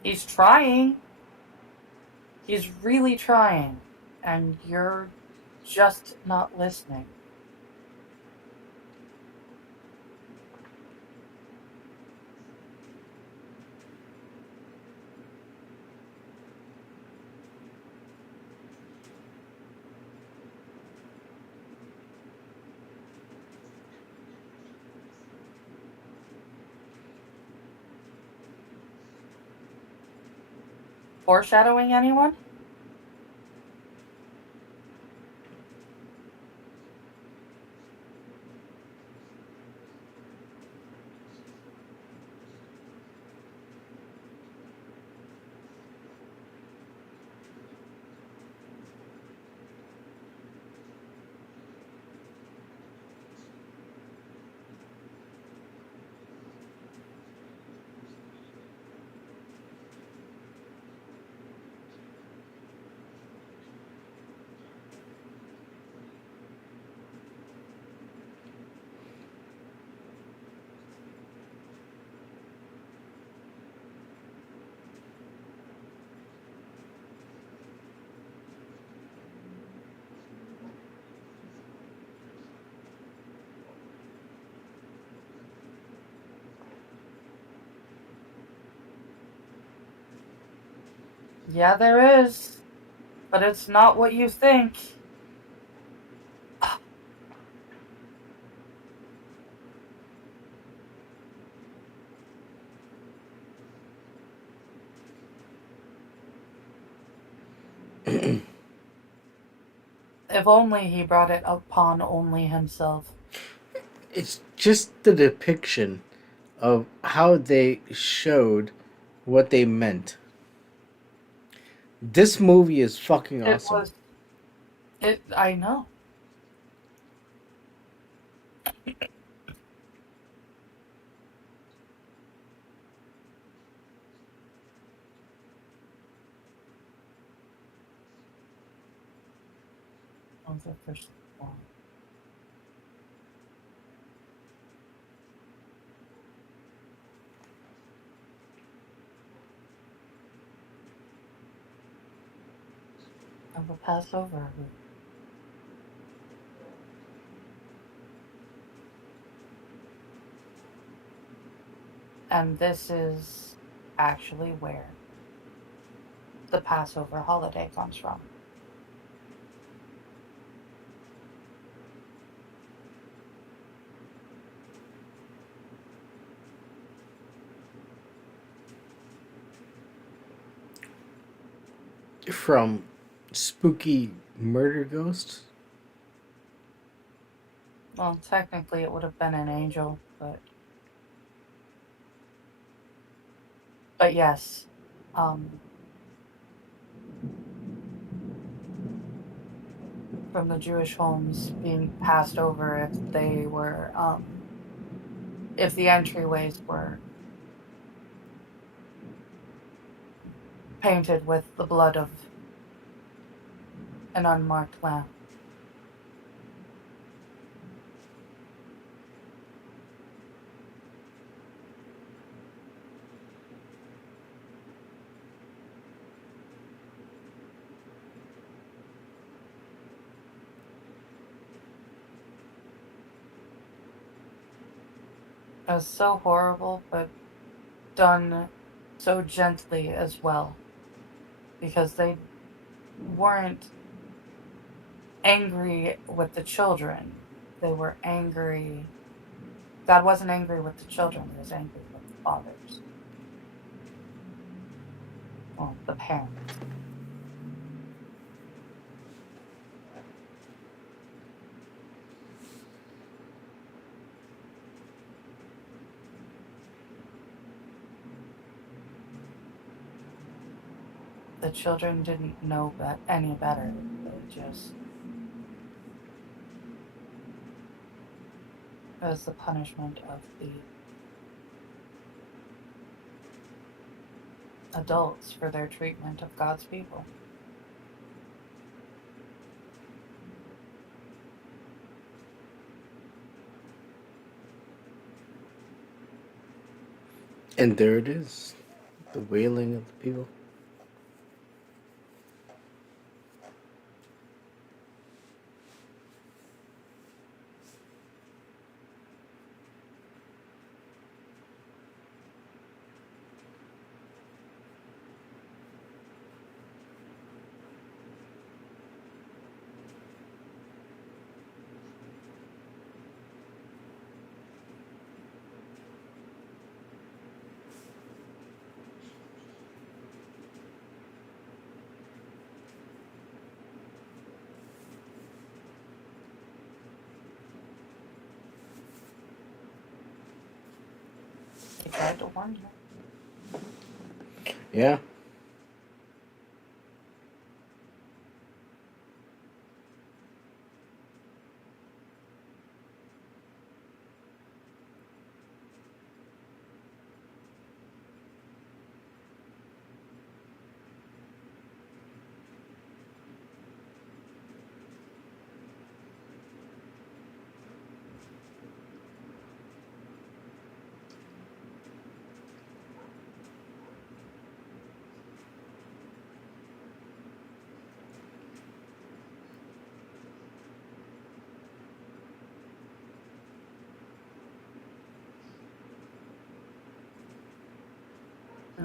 He's trying. He's really trying. And you're just not listening. Foreshadowing anyone? Yeah, there is. But it's not what you think. If only he brought it upon only himself. It's just the depiction of how they showed what they meant. This movie is fucking It awesome. was. I know. Of the first one. Of a Passover. And this is actually where the Passover holiday comes from. From spooky murder ghosts. Well, technically, it would have been an angel, but yes, um, from the Jewish homes being passed over if they were, if the entryways were painted with the blood of an unmarked lamb. It was so horrible, but done so gently as well, because they weren't angry with the children. They were angry. God wasn't angry with the children, he was angry with the fathers. Well, the parents. The children didn't know any better. They just, it was the punishment of the adults for their treatment of God's people. And there it is. The wailing of the people. They tried to warn you. Yeah.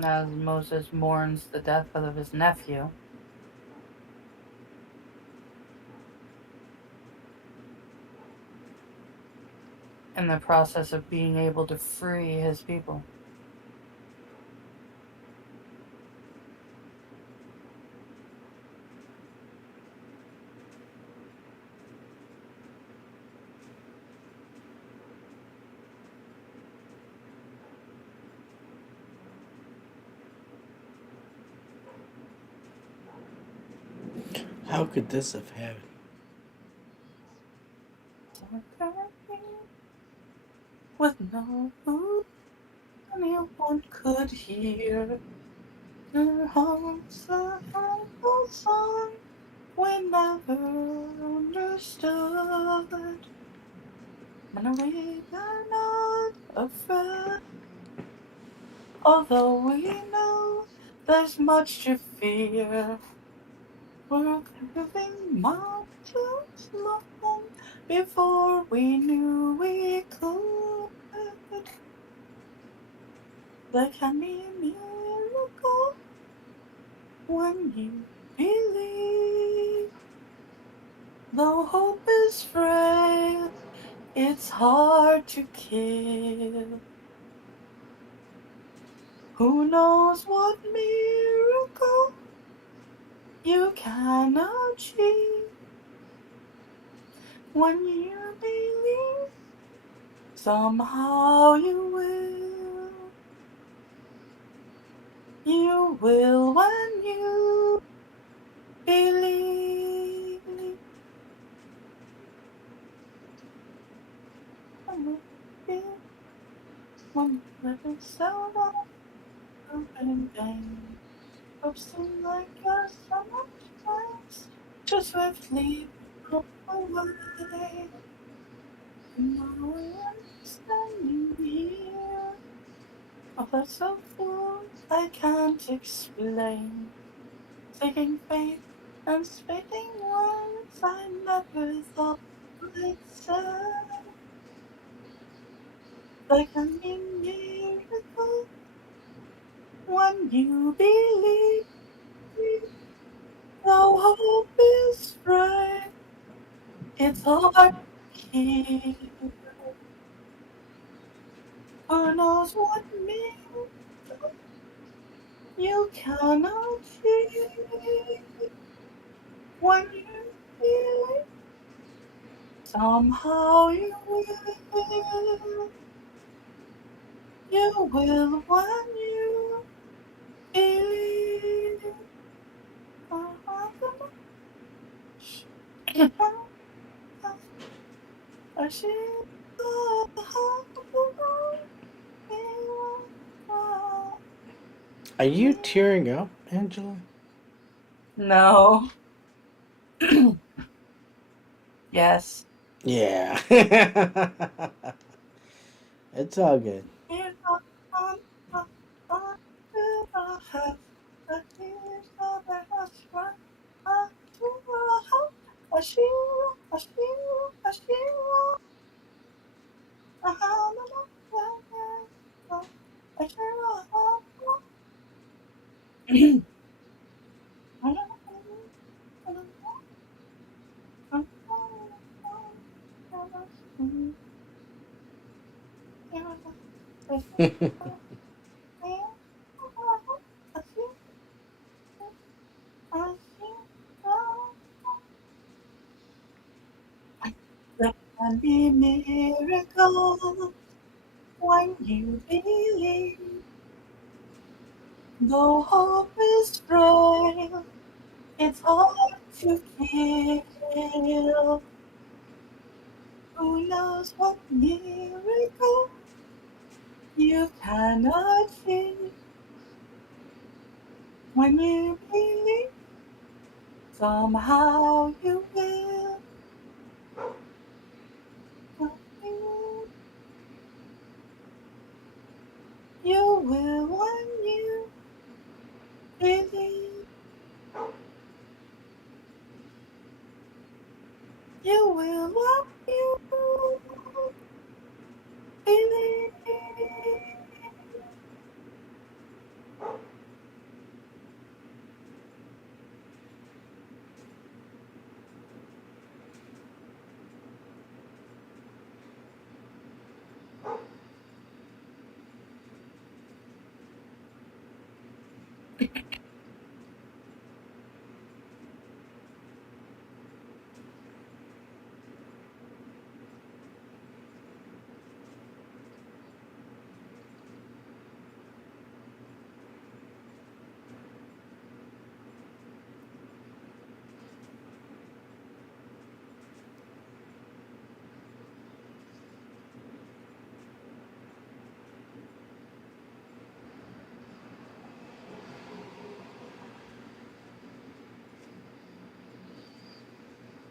as Moses mourns the death of his nephew. In the process of being able to free his people. How could this have happened? With no food, anyone could hear their hearts a humble song we never understood. And we are not afraid, although we know there's much to fear. We're living mountains long before we knew we could. There can be a miracle when you believe. Though hope is frail, it's hard to kill. Who knows what miracle you can achieve when you believe? Somehow you will. You will when you believe. When living so long, open vain. Hope seem like a summer times to swiftly go away. Now I'm standing here, a place so full I can't explain. Taking faith and speaking words I never thought I'd say. There can be miracles when you believe. Though hope is frail, it's hard to keep. Who knows what means you cannot see when you believe? Somehow you will. You will when you believe. Are you tearing up, Angela? No. Yes. Yeah. It's all good. There can be miracles when you believe. Though hope is frail, it's hard to kill. Who knows what miracle you can achieve when you believe? Somehow you will. You will when you believe. You will when you believe.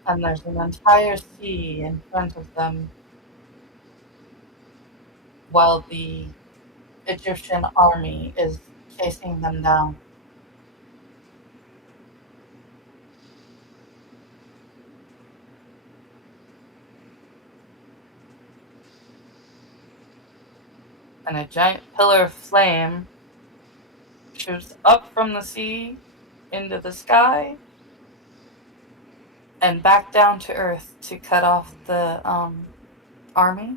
And there's an entire sea in front of them while the Egyptian army is chasing them down. And a giant pillar of flame shoots up from the sea into the sky and back down to earth to cut off the army.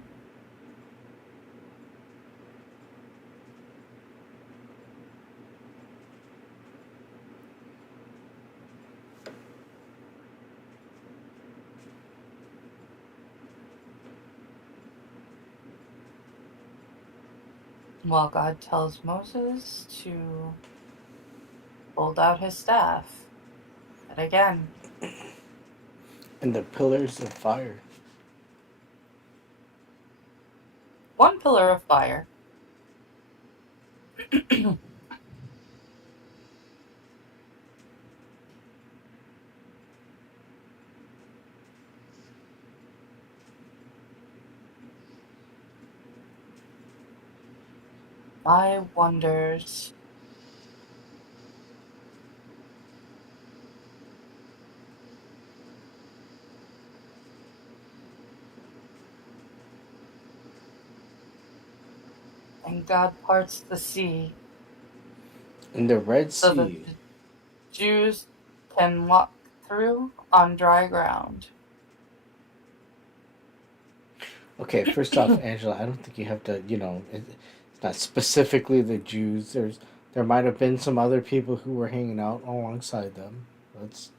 While God tells Moses to hold out his staff. And again, And the pillars of fire. one pillar of fire. My wonders. And God parts the sea And the Red so that Sea. the Jews can walk through on dry ground. Okay, first off, Angela, I don't think you have to, it's not specifically the Jews. There might have been some other people who were hanging out alongside them. Let's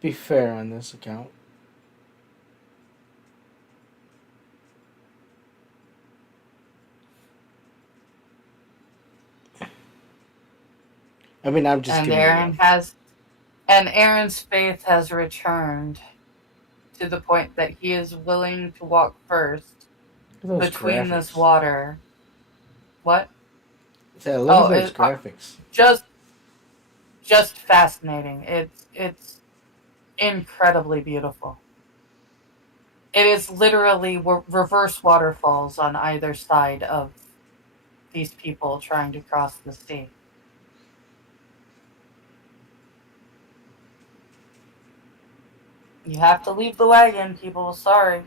be fair on this account. I mean, I'm just And giving you Aaron's faith has returned to the point that he is willing to walk first those between this graphics. water. What? Yeah, look at Oh, those graphics. just fascinating. It's incredibly beautiful. It is literally reverse waterfalls on either side of these people trying to cross the sea. You have to leave the wagon, people. Sorry.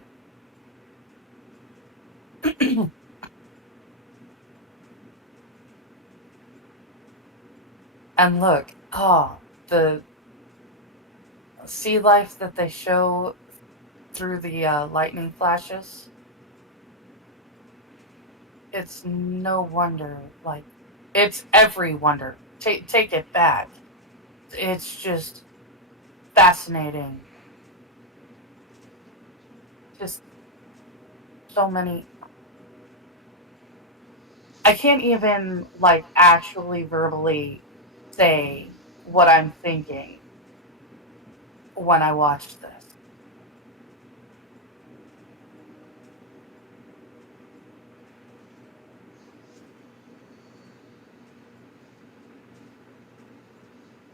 And look, the sea life that they show through the lightning flashes. It's no wonder. Like, it's every wonder. Take it back. It's just fascinating. Just so many. I can't even like actually verbally say what I'm thinking when I watched this.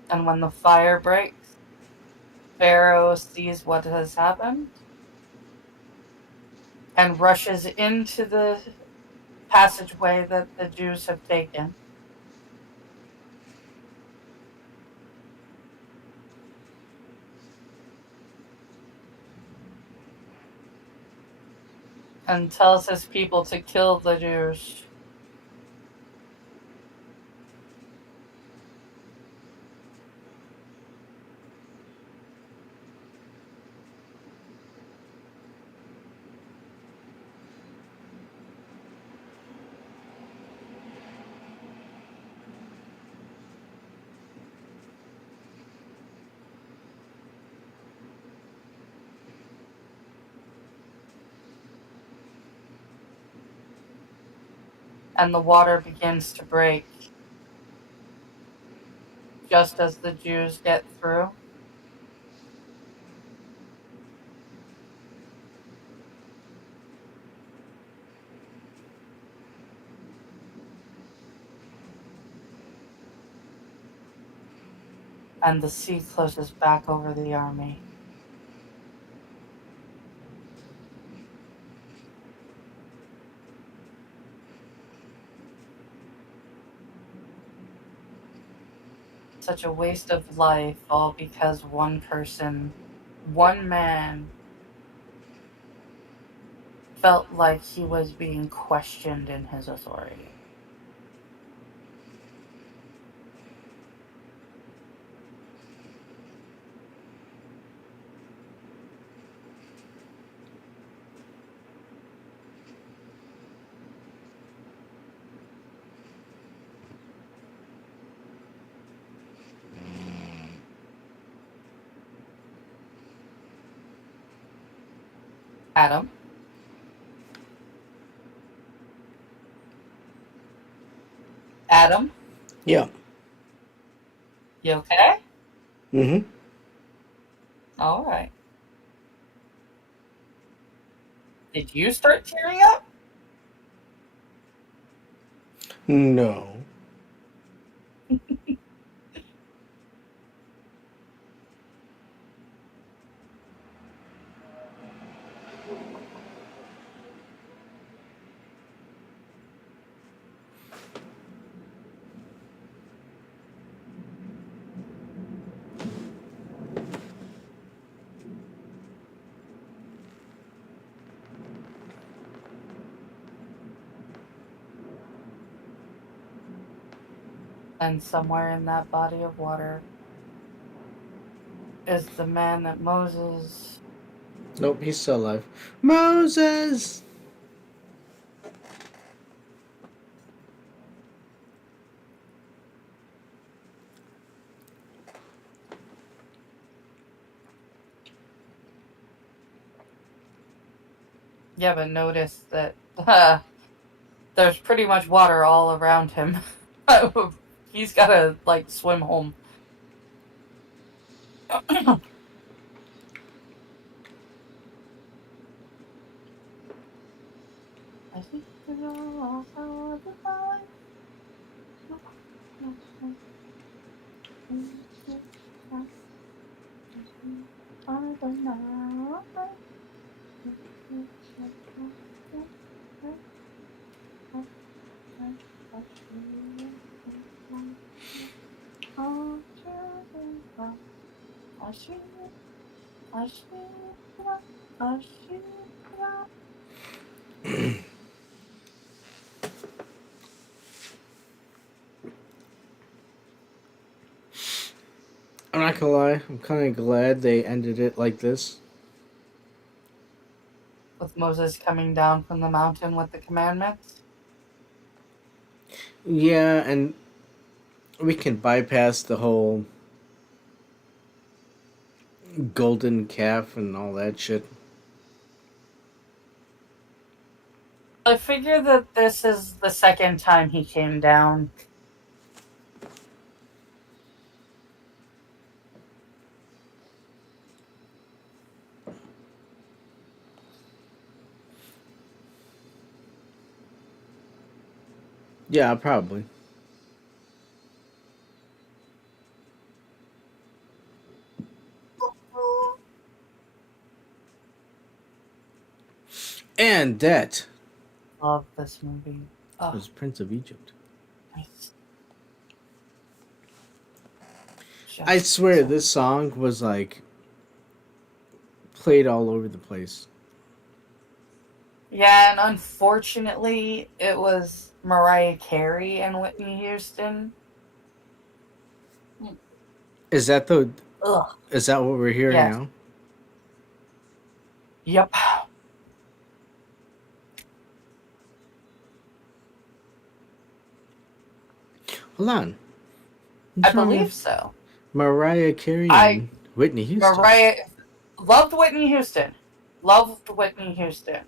And when the fire breaks, Pharaoh sees what has happened and rushes into the passageway that the Jews have taken. And tells his people to kill the Jews. And the water begins to break just as the Jews get through. and the sea closes back over the army. Such a waste of life, all because one person, one man, felt like he was being questioned in his authority. Adam? Adam? Yeah. You okay? Mm-hmm. All right. Did you start tearing up? No. And somewhere in that body of water is the man that Moses. Nope, he's still alive. Moses! Yeah, but notice that there's pretty much water all around him. He's gotta, like, swim home. I think I'm not gonna lie, I'm kind of glad they ended it like this. with Moses coming down from the mountain with the commandments. Yeah, and we can bypass the whole golden calf and all that shit. I figure that this is the second time he came down. Yeah, probably. And that Love this movie. Oh, was Prince of Egypt. nice. I Just swear so. this song was like played all over the place. Yeah, and unfortunately, it was Mariah Carey and Whitney Houston. Is that the Ugh. is that what we're hearing Yes. now? Yep. Hold on. I What's wrong believe with so. Mariah Carey I and Whitney Houston? Mariah loved Whitney Houston. Loved Whitney Houston.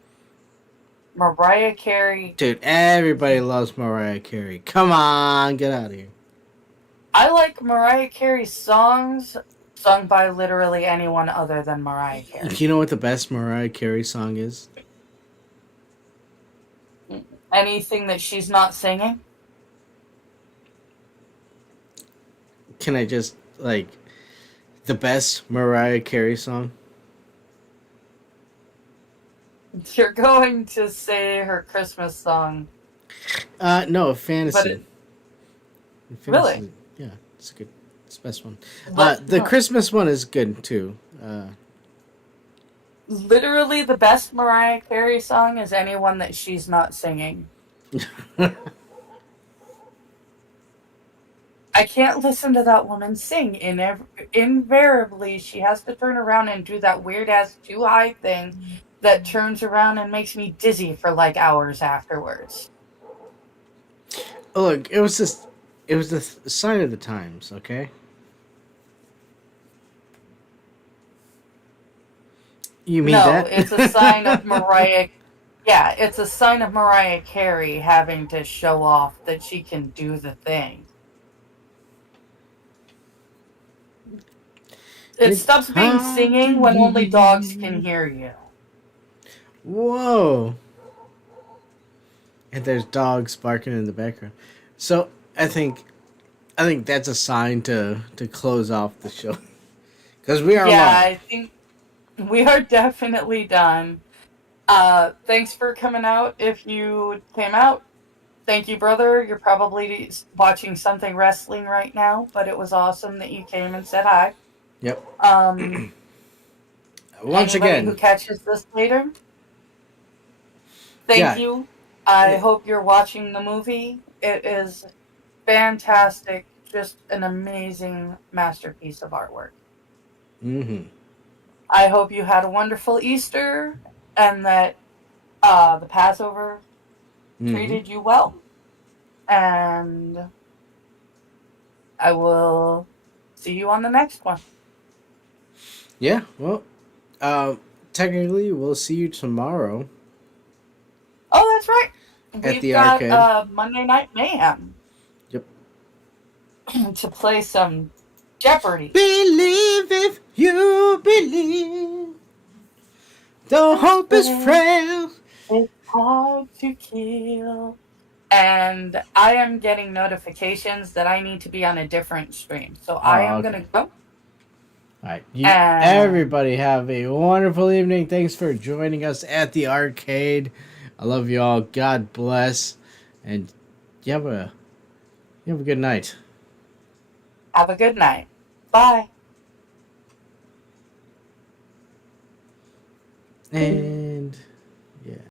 Mariah Carey. Dude, everybody loves Mariah Carey. Come on, get out of here. I like Mariah Carey's songs sung by literally anyone other than Mariah Carey. You know what the best Mariah Carey song is? Anything that she's not singing. Can I just like The best Mariah Carey song? You're going to say her Christmas song, No, but Fantasy. it really. Fantasy, yeah, it's good. It's the best one. But The Christmas one is good too. literally, the best Mariah Carey song is anyone that she's not singing. I can't listen to that woman sing. Invariably, she has to turn around and do that weird ass too high thing that turns around and makes me dizzy for like hours afterwards. Look, it was the sign of the times. Okay, you mean No, that? it's a sign of Mariah. Yeah, it's a sign of Mariah Carey having to show off that she can do the thing. It It's stops being hard to singing when only dogs can believe. hear you. Whoa! And there's dogs barking in the background. So I think that's a sign to close off the show because we are Yeah, live. I think we are definitely done. Thanks for coming out. If you came out, thank you, brother. You're probably watching something wrestling right now, but it was awesome that you came and said hi. Yep. Um, Once Anybody who again, catches this later, thank yeah. you. I It, hope you're watching the movie. It is fantastic, just an amazing masterpiece of artwork. mm-hmm. I hope you had a wonderful Easter and that the Passover Mm-hmm. treated you well. And I will see you on the next one. Yeah. Well, uh, technically, we'll see you tomorrow Oh, that's right. at We've the got arcade. Monday Night Mayhem Yep. to play some Jeopardy. Believe if you believe, the It's hope is frail. hard to kill. And I am getting notifications that I need to be on a different stream. So I Oh, am going okay. to go. All right. You And everybody have a wonderful evening. Thanks for joining us at the arcade. I love you all. God bless, and you have a good night. have a good night. Bye. And